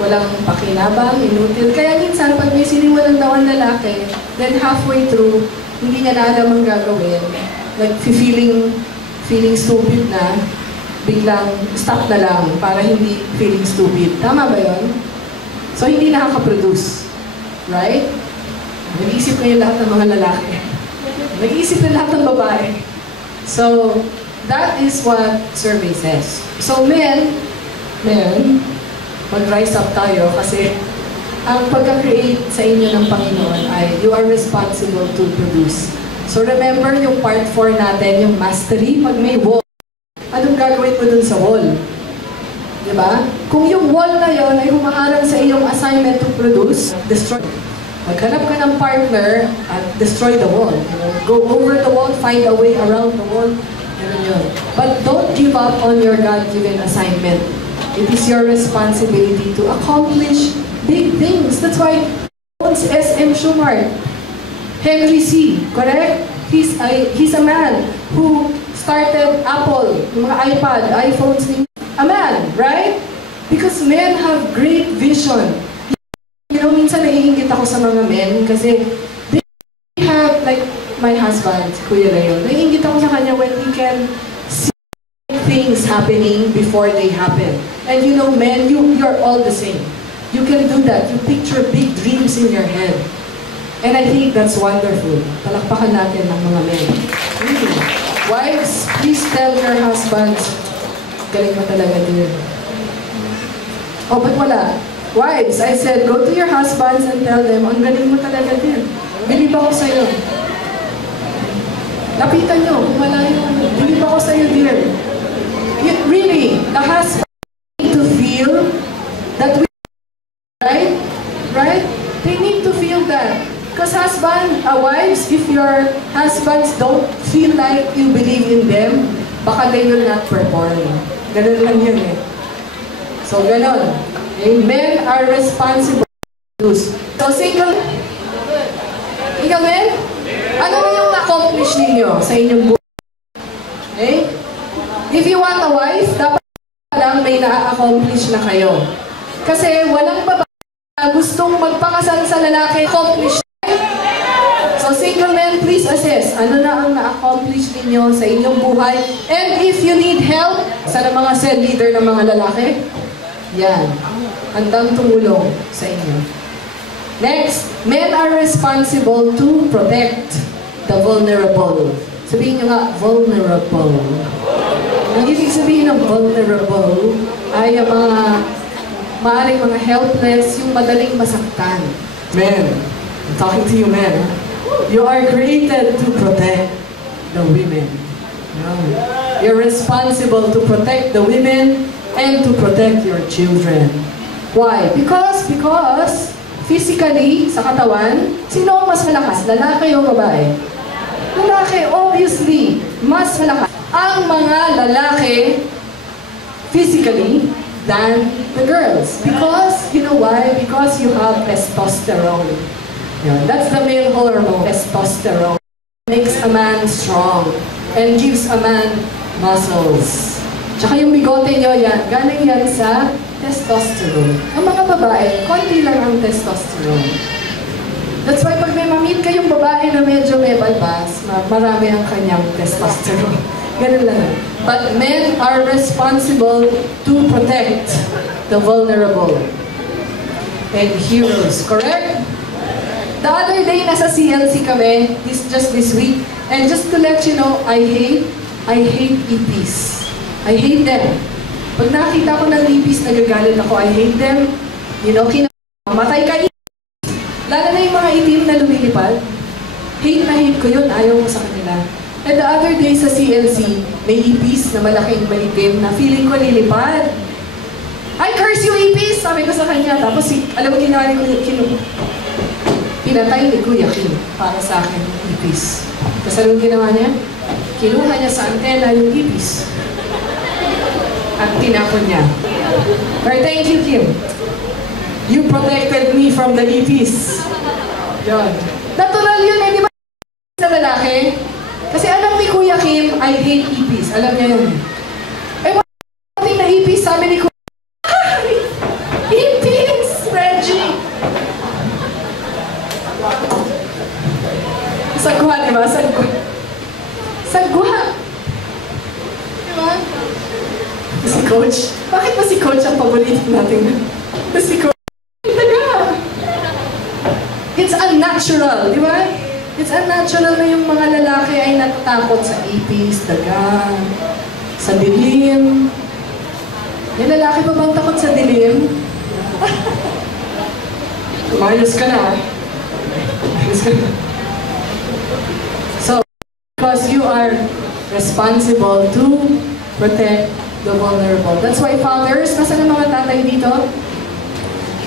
walang pakinabang, inutil. Kaya minsan, pag may siniwalang daw ang lalaki, then halfway through, hindi niya na alam ang gagawin. Like, feeling stupid na, biglang stop na lang para hindi feeling stupid. Tama ba yun? So, hindi nakaka-produce. Right? Nag-iisip ko yung lahat ng mga lalaki. Nag-iisip yung lahat ng babae. So, that is what survey says. So, men, mag-rise up tayo kasi ang pagka-create sa inyo ng Panginoon ay you are responsible to produce. So, remember yung part 4 natin, yung mastery, pag may wall. Anong gagawin mo dun sa wall? Diba? Kung yung wall na yon ay humaharang sa iyong assignment to produce, destroy. Maghanap ka ng partner at destroy the wall. Go over the wall, find a way around the wall. Yun. But don't give up on your God-given assignment. It is your responsibility to accomplish big things. That's why owns SM Schumart. Henry C. Correct? He's a man who started Apple, mga iPad, iPhones. A man, right? Because men have great vision. You know, minsan naiingit ako sa mga men kasi they have, like my husband, Kuya Leo, naiingit ako sa kanya when he can see things happening before they happen. And you know, men, you're all the same. You can do that. You picture big dreams in your head. And I think that's wonderful. Palakpakan natin ng mga men. Really. Wives, please tell your husbands, galing mo talaga din. Oh, but wala. Wives, I said, go to your husbands and tell them, ang galing mo talaga din. Bilib ako sa'yo. Lapitan nyo, kung wala yung, bilib ako sa'yo, dear. Really, the husband need to feel that we, right? Right? They need to feel that. Because wives, if your husbands don't feel like you believe in them, baka they will not perform. Ganun lang yun eh. So, ganun. Okay? Men are responsible to use. So, single men, ano na yung na-accomplish ninyo sa inyong buhay? Okay? If you want a wife, dapat lang may na-accomplish na kayo. Kasi walang babae na gustong magpakasal sa lalaki, accomplish. So, single men, please assess ano na ang na-accomplish ninyo sa inyong buhay. And if you need help sa mga cell leader ng mga lalaki, yan, handang tumulong sa inyo. Next, men are responsible to protect the vulnerable. Sabihin nyo nga, vulnerable. Ang ibig sabihin ng vulnerable ay ang mga maaaring mga helpless, yung madaling masaktan. Men, I'm talking to you men, you are created to protect the women. You're responsible to protect the women and to protect your children. Why? Because physically, sa katawan, sino ang mas malakas? Lalaki o babae? Lalaki, obviously, mas malakas. Ang mga lalaki, physically, than the girls. Because, you know why? Because you have testosterone. That's the male hormone, testosterone. Makes a man strong and gives a man muscles. Tsaka yung bigote nyo yan, galing yan sa testosterone. Ang mga babae, konti lang ang testosterone. That's why pag may mamit kayong babae na medyo may balbas, marami ang kanyang testosterone. Ganun lang. But men are responsible to protect the vulnerable and heroes, correct? The other day, nasa CLC kami, just this week, and just to let you know, I hate EPs. I hate them. Pag nakita ko ng EPs, nagagalit ako, I hate them. You know, matay ka EPs. Lalo na yung mga itim na lumilipad. Hate na hate ko yun, ayaw ko sa kanila. And the other day sa CLC, may EPs na malaking malitim na feeling ko lilipad. I curse you EPs! Sabi ko sa kanya. Tapos, alam mo ginawa ko pinatay ni Kuya Kim para sa akin yung ipis. Kasi anong ginawa niya? Kinuha niya sa antena yung ipis. At tinapon niya. Or thank you, Kim. You protected me from the EPs. Yun. Natural yun eh, di ba? Sa lalaki. Kasi alam ni Kuya Kim, I hate EPs. Alam niya yun. Eh, ating na EPs, sabi ni Kuya, EPs, Reggie! Sagwa, di ba? Sagwa. Sagwa! Di ba? Si Coach. Bakit ba si Coach ang paborito natin? Si Coach. Taga! It's unnatural, di ba? It's unnatural na yung mga lalaki ay natatakot sa ipis, daga, sa dilim. May lalaki pa bang takot sa dilim? Umayos ka na. Umayos ka na. So, because you are responsible to protect the vulnerable. That's why fathers, nasaan ang mga tatay dito?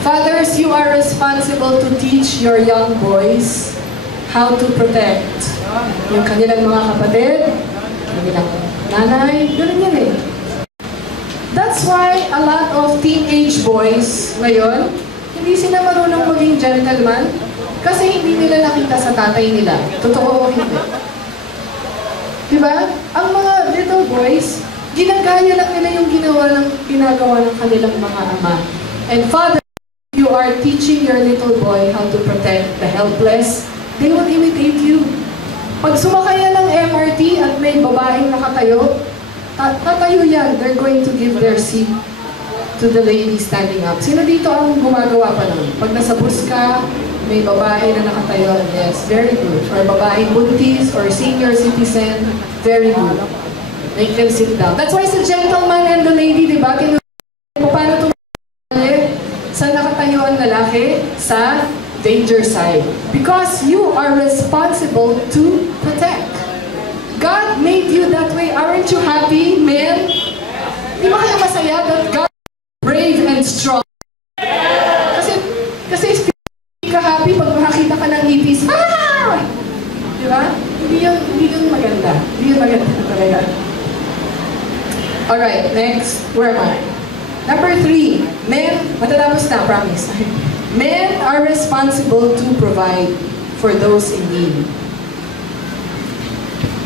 Fathers, you are responsible to teach your young boys how to protect yung kanilang mga kapatid, kanilang nanay, ganun yan eh. That's why a lot of teenage boys ngayon, hindi sila marunong maging gentleman kasi hindi nila nakita sa tatay nila. Totoo o hindi? Diba? Ang mga little boys, ginagaya lang nila yung ginagawa ng kanilang mga ama. And father, you are teaching your little boy how to protect the helpless, they will imitate you. Pag sumakay yan ng MRT at may babaeng nakatayo, tatayo yan. They're going to give their seat to the lady standing up. Sino dito ang gumagawa pa nun? Pag nasa bus ka, may babae na nakatayo. Yes, very good. Or babaeng buntis or senior citizen, very good. Make them sit down. That's why sa gentleman and the lady, di ba? Paano tumali sa nakatayo ang lalaki sa danger side. Because you are responsible to protect. God made you that way. Aren't you happy, men? Di ba kayo masaya that God is brave and strong? Kasi ka happy pag makakita ka ng ipis. Ah! Di ba? Hindi yun maganda. Hindi yun maganda talaga. Alright, next. Where am I? Number 3. Men, matatapos na, promise. Men are responsible to provide for those in need.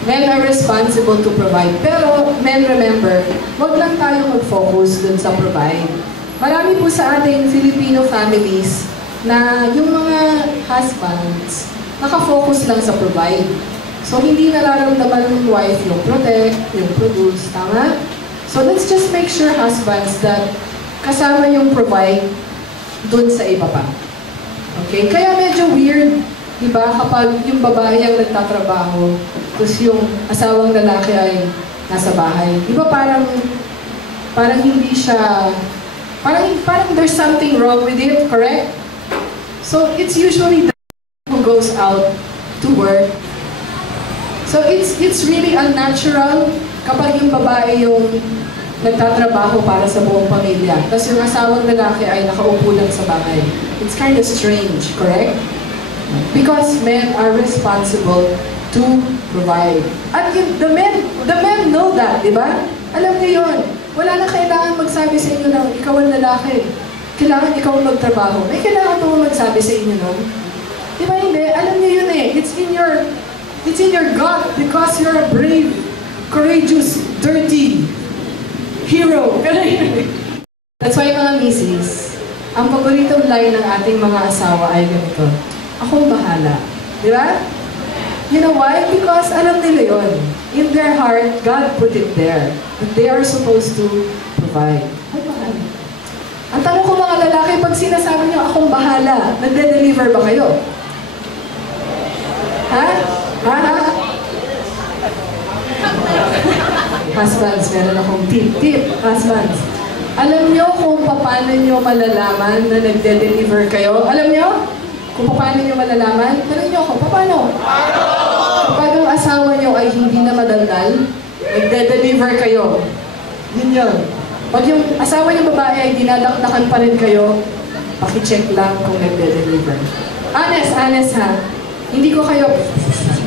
Men are responsible to provide. Pero, men, remember, wag lang tayo mag-focus dun sa provide. Marami po sa ating Filipino families na yung mga husbands, nakafocus lang sa provide. So, hindi nararamdaman ng wife yung protect, yung produce. Tama? So, let's just make sure, husbands, that kasama yung provide dun sa iba pa. Okay? Kaya medyo weird, di ba, kapag yung babae ang nagtatrabaho, tapos yung asawang lalaki ay nasa bahay. Di ba parang hindi siya, parang there's something wrong with it, correct? So, it's usually the who goes out to work. So, it's really unnatural kapag yung babae yung nagtatrabaho para sa buong pamilya. Tapos yung asawang lalaki ay nakaupo lang sa bahay. It's kind of strange, correct? Because men are responsible to provide. At the men know that, di ba? Alam niyo yun. Wala na kailangan magsabi sa inyo na ikaw ang lalaki. Kailangan ikaw magtrabaho. May kailangan po magsabi sa inyo nun. Di ba hindi? Alam niyo yun eh. It's in your gut because you're a brave, courageous, dirty hero. That's why mga misis, ang paboritong line ng ating mga asawa ay ganito, akong bahala. Di ba? You know why? Because alam nila yun. In their heart, God put it there. That they are supposed to provide. Ay, bahala. Ang tanong ko mga lalaki, pag sinasabi niyo, akong bahala, nagde-deliver ba kayo? Ha? Ha? Husbands, meron akong tip. Husbands, alam niyo kung paano niyo malalaman na nagde-deliver kayo? Alam niyo? Kung paano niyo malalaman? Tanong niyo ako, paano? Kapag ang asawa niyo ay hindi na madaldal, nagde-deliver kayo. Yun yun. Pag yung asawa niyo babae ay dinadakdakan pa rin kayo, pakicheck lang kung nagde-deliver. Honest ha. Hindi ko kayo,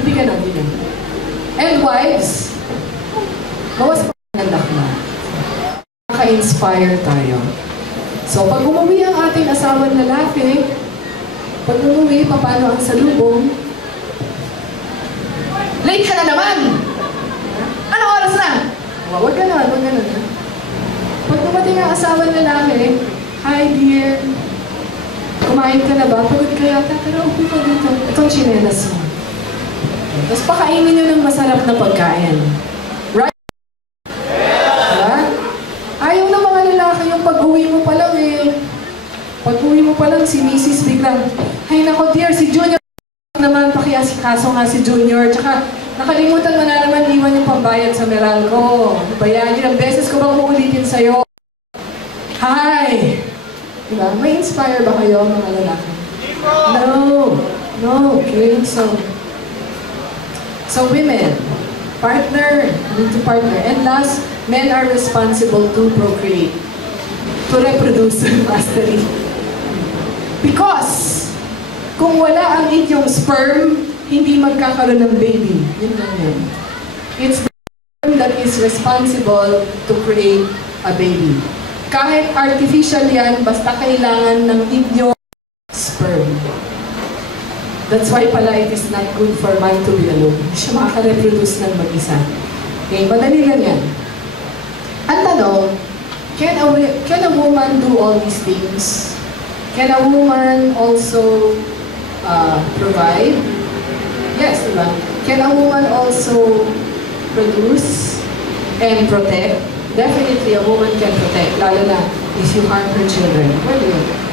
hindi ka na. And wives, bawas pa ng lakma. Naka-inspire tayo. So, pag umuwi ang ating asawang lalaki, pag umuwi, paano ang salubong? Late ka na naman! Ano oras na? Wag ganon, wag ganon. Pag dumating ang asawang lalaki, hi dear, kumain ka na ba? Pagod ka yata, pero upo ka dito. Itong chinelas mo. Tapos pakainin nyo ng masarap na pagkain. Right? Diba? Ayaw ng mga lalaki yung pag-uwi mo pa lang eh. Pag-uwi mo pa lang, si Mrs. biglang, ay nako dear, si Junior naman, pakiasikaso nga si Junior. Tsaka, nakalimutan mo na naman iwan yung pambayad sa Meralco. Bayan, ilang beses ko bang uulitin sa'yo? Hi! Diba? May inspire ba kayo, mga lalaki? No! No, okay? So women, partner, need to partner. And last, men are responsible to procreate. To reproduce, mastery. Because, kung wala ang inyong sperm, hindi magkakaroon ng baby. Yun lang yun. It's the sperm that is responsible to create a baby. Kahit artificial yan, basta kailangan ng inyong sperm. That's why pala it is not good for man to be alone. Hindi siya makaka-reproduce ng mag-isa. Okay, madali lang yan. Ang tanong, can a woman do all these things? Can a woman also provide? Yes, diba? Can a woman also produce and protect? Definitely, a woman can protect, lalo na if you harm her children. Well,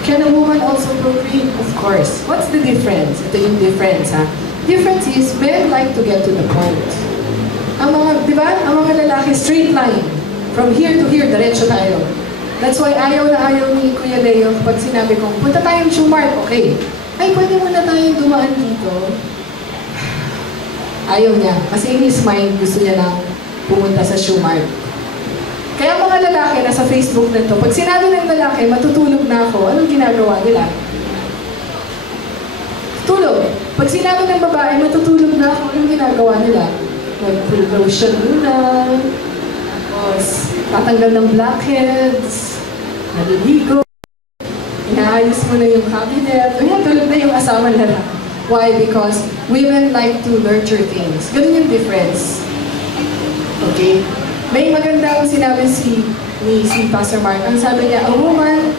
can a woman also procreate? Of course. What's the difference? Ito yung difference, ha? Difference is, men like to get to the point. Ang mga, di ba? Ang mga lalaki, straight line. From here to here, diretso tayo. That's why ayaw na ayaw ni Kuya Leo kapag sinabi kong, punta tayong Shoemart, okay. Ay, pwede muna tayong dumaan dito. Ayaw niya. Kasi in his mind, gusto niya lang pumunta sa Shoemart. Kaya mga lalaki, nasa Facebook na to, pag sinabi ng lalaki, matutulog na ako, anong ginagawa nila? Tulog. Pag sinabi ng babae, matutulog na ako, anong ginagawa nila? Mag-lotion muna, tapos tatanggal ng blackheads, naliligo, inaayos mo na yung cabinet, ayan, tulog na yung asawa nila. Why? Because women like to nurture things. Ganun yung difference. Okay? May magandang sinabi si Pastor Mark. Ang sabi niya, a woman,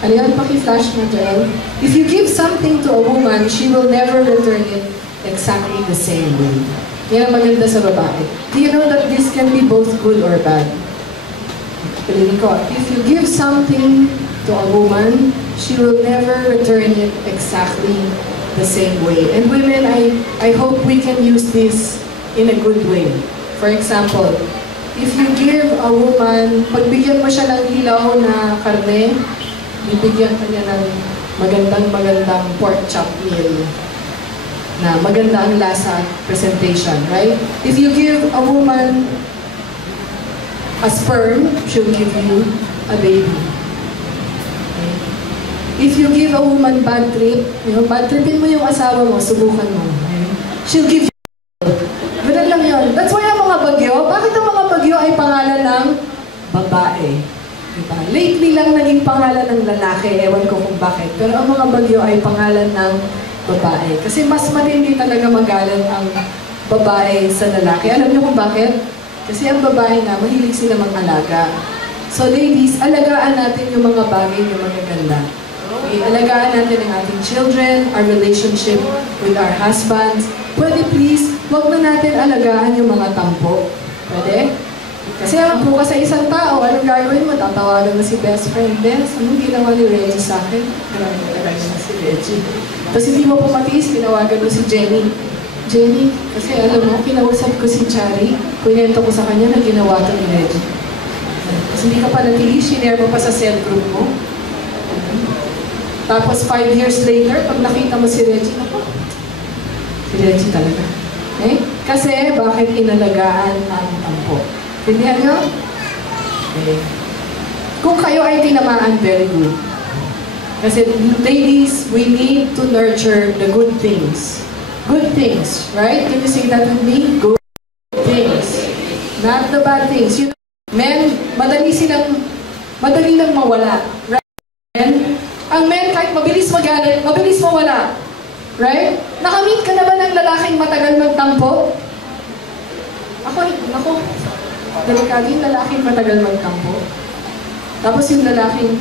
ano yan, paki-flash mo dyan. If you give something to a woman, she will never return it exactly the same way. Yan ang maganda sa babae. Do you know that this can be both good or bad? Piliin ko, if you give something to a woman, she will never return it exactly the same way. And women, I hope we can use this in a good way. For example, if you give a woman, pagbigyan mo siya ng hilaw na karne, bibigyan ka niya ng magandang pork chop meal na maganda ang lasa presentation, right? If you give a woman a sperm, she'll give you a baby. Okay? If you give a woman bad trip, bad tripin mo yung asawa mo, subukan mo. Okay? She'll give you. Ganun lang yun. That's why ang mga bagyo, bakit ang mga bagyo ay pangalan ng babae? Diba? Lately lang naging pangalan ng lalaki, ewan ko kung bakit. Pero ang mga bagyo ay pangalan ng babae. Kasi mas matindi talaga magalit ang babae sa lalaki. Alam niyo kung bakit? Kasi ang babae na, mahilig sila mag-alaga. So ladies, alagaan natin yung mga bagay na magaganda. Okay? Alagaan natin ang ating children, our relationship with our husbands. Pwede please, huwag na natin alagaan yung mga tampo. Pwede? Kasi po ka sa isang tao, anong gagawin mo? Tatawagan mo si best friend. Best, anong ginawa ni Reggie sa akin? Grabe na si Reggie. Tapos hindi mo pumatiis, tinawagan mo si Jenny. Jenny, kasi alam mo, kinausap ko si Chari. Kunento ko sa kanya na ginawa to ni Reggie. Tapos hindi ka pa natiis, shinare mo pa sa cell group mo. Tapos 5 years later, pag nakita mo si Reggie, ako, si Reggie talaga. Okay? Kasi bakit inalagaan ang tampo? Tindihan nyo? Okay. Kung kayo ay tinamaan, very good. Kasi ladies, we need to nurture the good things. Good things, right? Can you say that with me? Good things. Not the bad things. You know, men, madali lang mawala. Right? And ang men, kahit mabilis magalit, mabilis mawala. Right? Nakamit ka na ba ng lalaking matagal magtampo? Ako, delikado yung lalaking matagal magtampo. Tapos yung lalaking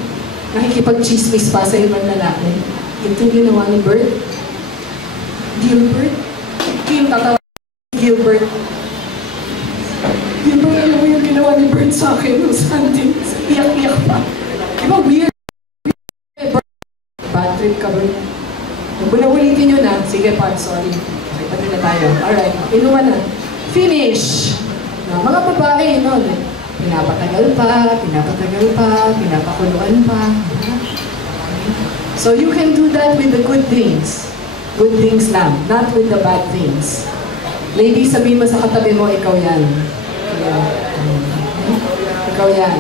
nakikipag-chismis pa sa ibang lalaki. Ito yung ginawa ni Bert. Gilbert? Yung tatawa Gilbert. Gilbert, alam mo yung ginawa ni Bert sa akin nung Sunday. Iyak-iyak pa. Diba weird? Bad trip ka, Bert. Ulitin nyo na. Sige, Pat, sorry. Okay, pati na tayo. Alright, inuman na. Finish! Mga babae, no? Pinapatagal pa, pinapakuluan pa. So you can do that with the good things. Good things lang, not with the bad things. Ladies, sabihin mo sa katabi mo, ikaw yan. Ikaw yan.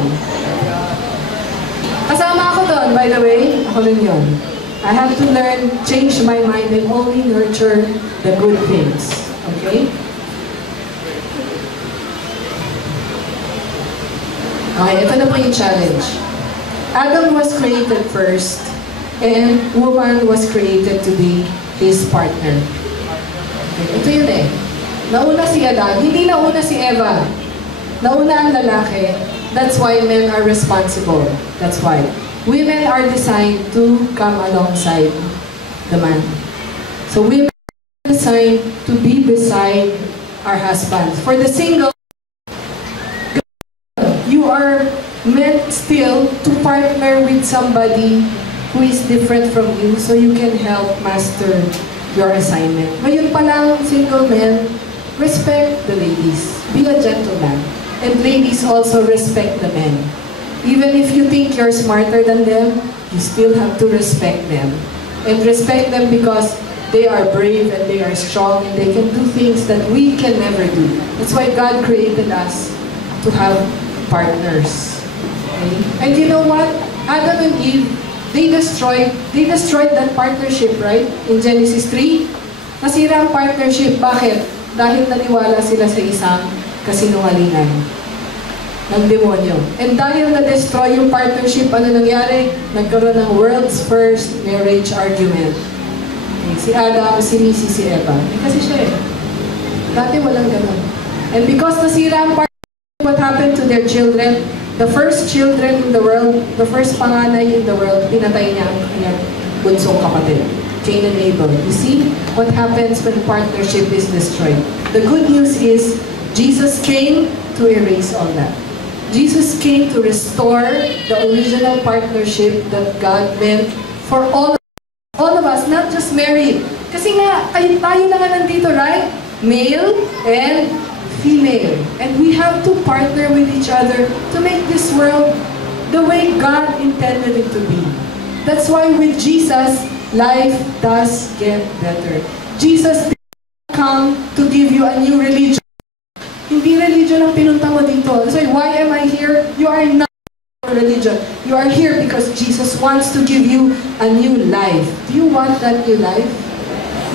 Kasama ako doon, by the way. Ako rin yun. I have to learn, change my mind, and only nurture the good things. Okay? Okay, ito na po yung challenge. Adam was created first, and woman was created to be his partner. Okay, ito yun eh. Nauna si Adam, hindi nauna si Eva. Nauna ang lalaki. That's why men are responsible. That's why. Women are designed to come alongside the man. So women are designed to be beside our husbands. For the single, you are meant still to partner with somebody who is different from you so you can help master your assignment. Ngayon pa lang, single men, respect the ladies. Be a gentleman. And ladies also respect the men. Even if you think you're smarter than them, you still have to respect them. And respect them because they are brave and they are strong and they can do things that we can never do. That's why God created us to have partners. Okay? And you know what? Adam and Eve, they destroyed that partnership, right? In Genesis 3, nasira ang partnership. Bakit? Dahil naniwala sila sa isang kasinungalingan ng demonyo. And dahil na-destroy yung partnership, ano nangyari? Nagkaroon ng world's first marriage argument. Okay, si Adam, sinisi si Eva. Kasi siya eh. Dati walang ganun. And because nasira ang partnership, what happened to their children? The first children in the world, the first panganay in the world, pinatay niya ang kanyang bunsong kapatid. Cain and Abel. You see what happens when partnership is destroyed. The good news is, Jesus came to erase all that. Jesus came to restore the original partnership that God meant for all of us, not just married. Kasi nga, tayo na nga nandito, right? Male and female. And we have to partner with each other to make this world the way God intended it to be. That's why with Jesus, life does get better. Jesus didn't come to give you a new religion. Hindi religion ang pinunta mo dito. So why am I here? You are not for religion. You are here because Jesus wants to give you a new life. Do you want that new life?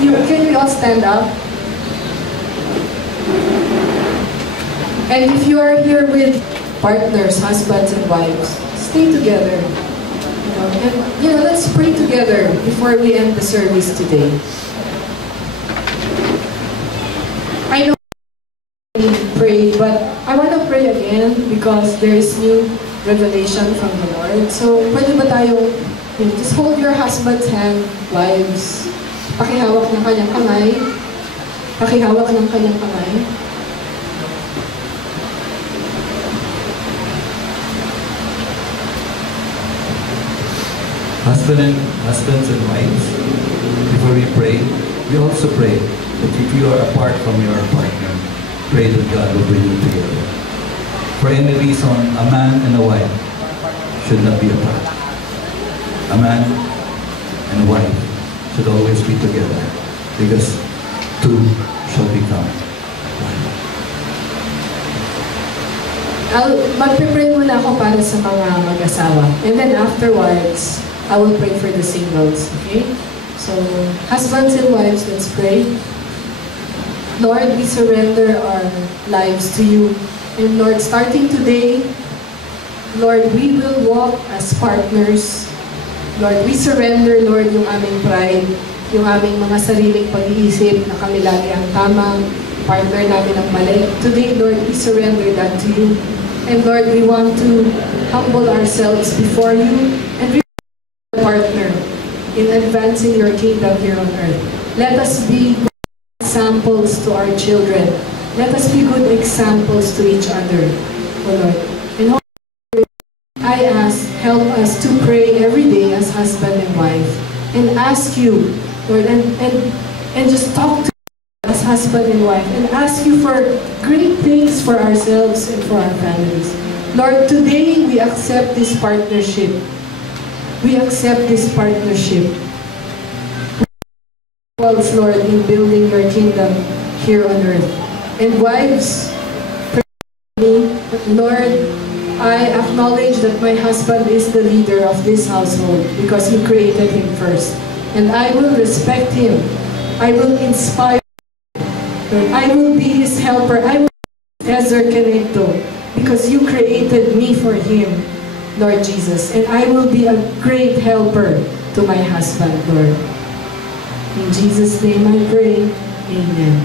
Can we all stand up? And if you are here with partners, husbands and wives, stay together. Let's pray together before we end the service today. I know pray, but I want to pray again because there is new revelation from the Lord. So, pwede ba tayo, just hold your husband's hand, wives. Pakihawak ng kanyang kamay. Pakihawak ng kanyang kamay. Husbands and wives, before we pray, we also pray that if you are apart from your partner, pray that God will bring you together. For any reason, a man and a wife should not be apart. A man and a wife should always be together because two shall become one. Magpipray muna ako para sa mga mag-asawa. And then afterwards, I will pray for the singles. Okay? So, husbands and wives, let's pray. Lord, we surrender our lives to you. And Lord, starting today, Lord, we will walk as partners. Lord, we surrender, Lord, yung aming pride, yung aming mga sariling pag-iisip na kami lagi ang tama, partner namin ang mali. Today, Lord, we surrender that to you. And Lord, we want to humble ourselves before you and we are a partner in advancing your kingdom here on earth. Let us be good examples to our children. Let us be good examples to each other, O Lord. And I ask, help us to pray every day as husband and wife and ask you, Lord, and just talk to us as husband and wife and ask you for great things for ourselves and for our families. Lord, today we accept this partnership. We accept this partnership. Lord, in building your kingdom here on earth. And wives, pray for me, Lord, I acknowledge that my husband is the leader of this household because you created him first. And I will respect him. I will inspire him. I will be his helper. I will be Ezer Kenegdo because you created me for him, Lord Jesus. And I will be a great helper to my husband, Lord. In Jesus' name I pray. Amen.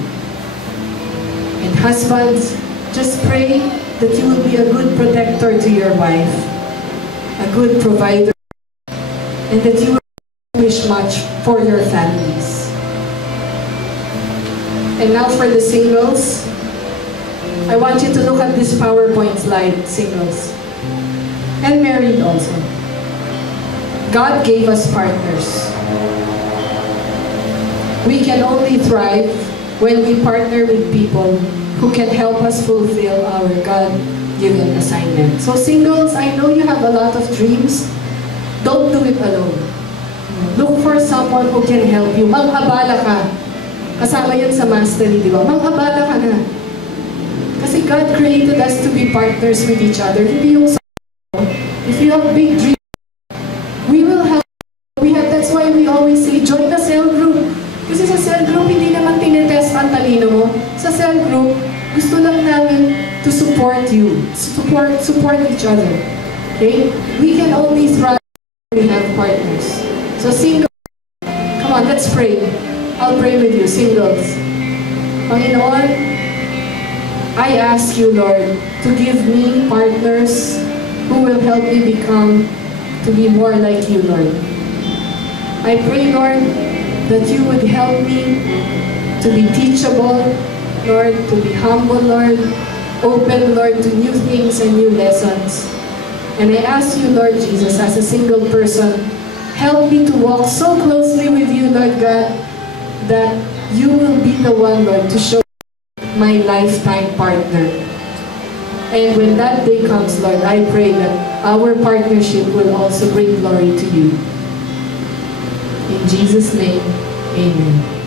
And husbands, just pray that you will be a good protector to your wife, a good provider, and that you will wish much for your families. And now for the singles, I want you to look at this PowerPoint slide, singles, and married also. God gave us partners. We can only thrive when we partner with people who can help us fulfill our God-given assignment. So singles, I know you have a lot of dreams. Don't do it alone. Look for someone who can help you. Mang-abala ka. Kasama yun sa mastery, di ba? Mang-abala ka na. Kasi God created us to be partners with each other. Hindi yung if you have big dreams, we will help. That's why we always say, join the cell group. Kasi sa cell group, hindi naman tinetest ang talino mo. Sa cell group, gusto lang namin to support you. Support each other. Okay? We can only thrive when we have partners. So singles, come on, let's pray. I'll pray with you, singles. Panginoon, I ask you, Lord, to give me partners who will help me to be more like you, Lord. I pray, Lord, that you would help me to be teachable, Lord, to be humble, Lord, open, Lord, to new things and new lessons. And I ask you, Lord Jesus, as a single person, help me to walk so closely with you, Lord God, that you will be the one, Lord, to show my lifetime partner. And when that day comes, Lord, I pray that our partnership will also bring glory to you. In Jesus' name, amen.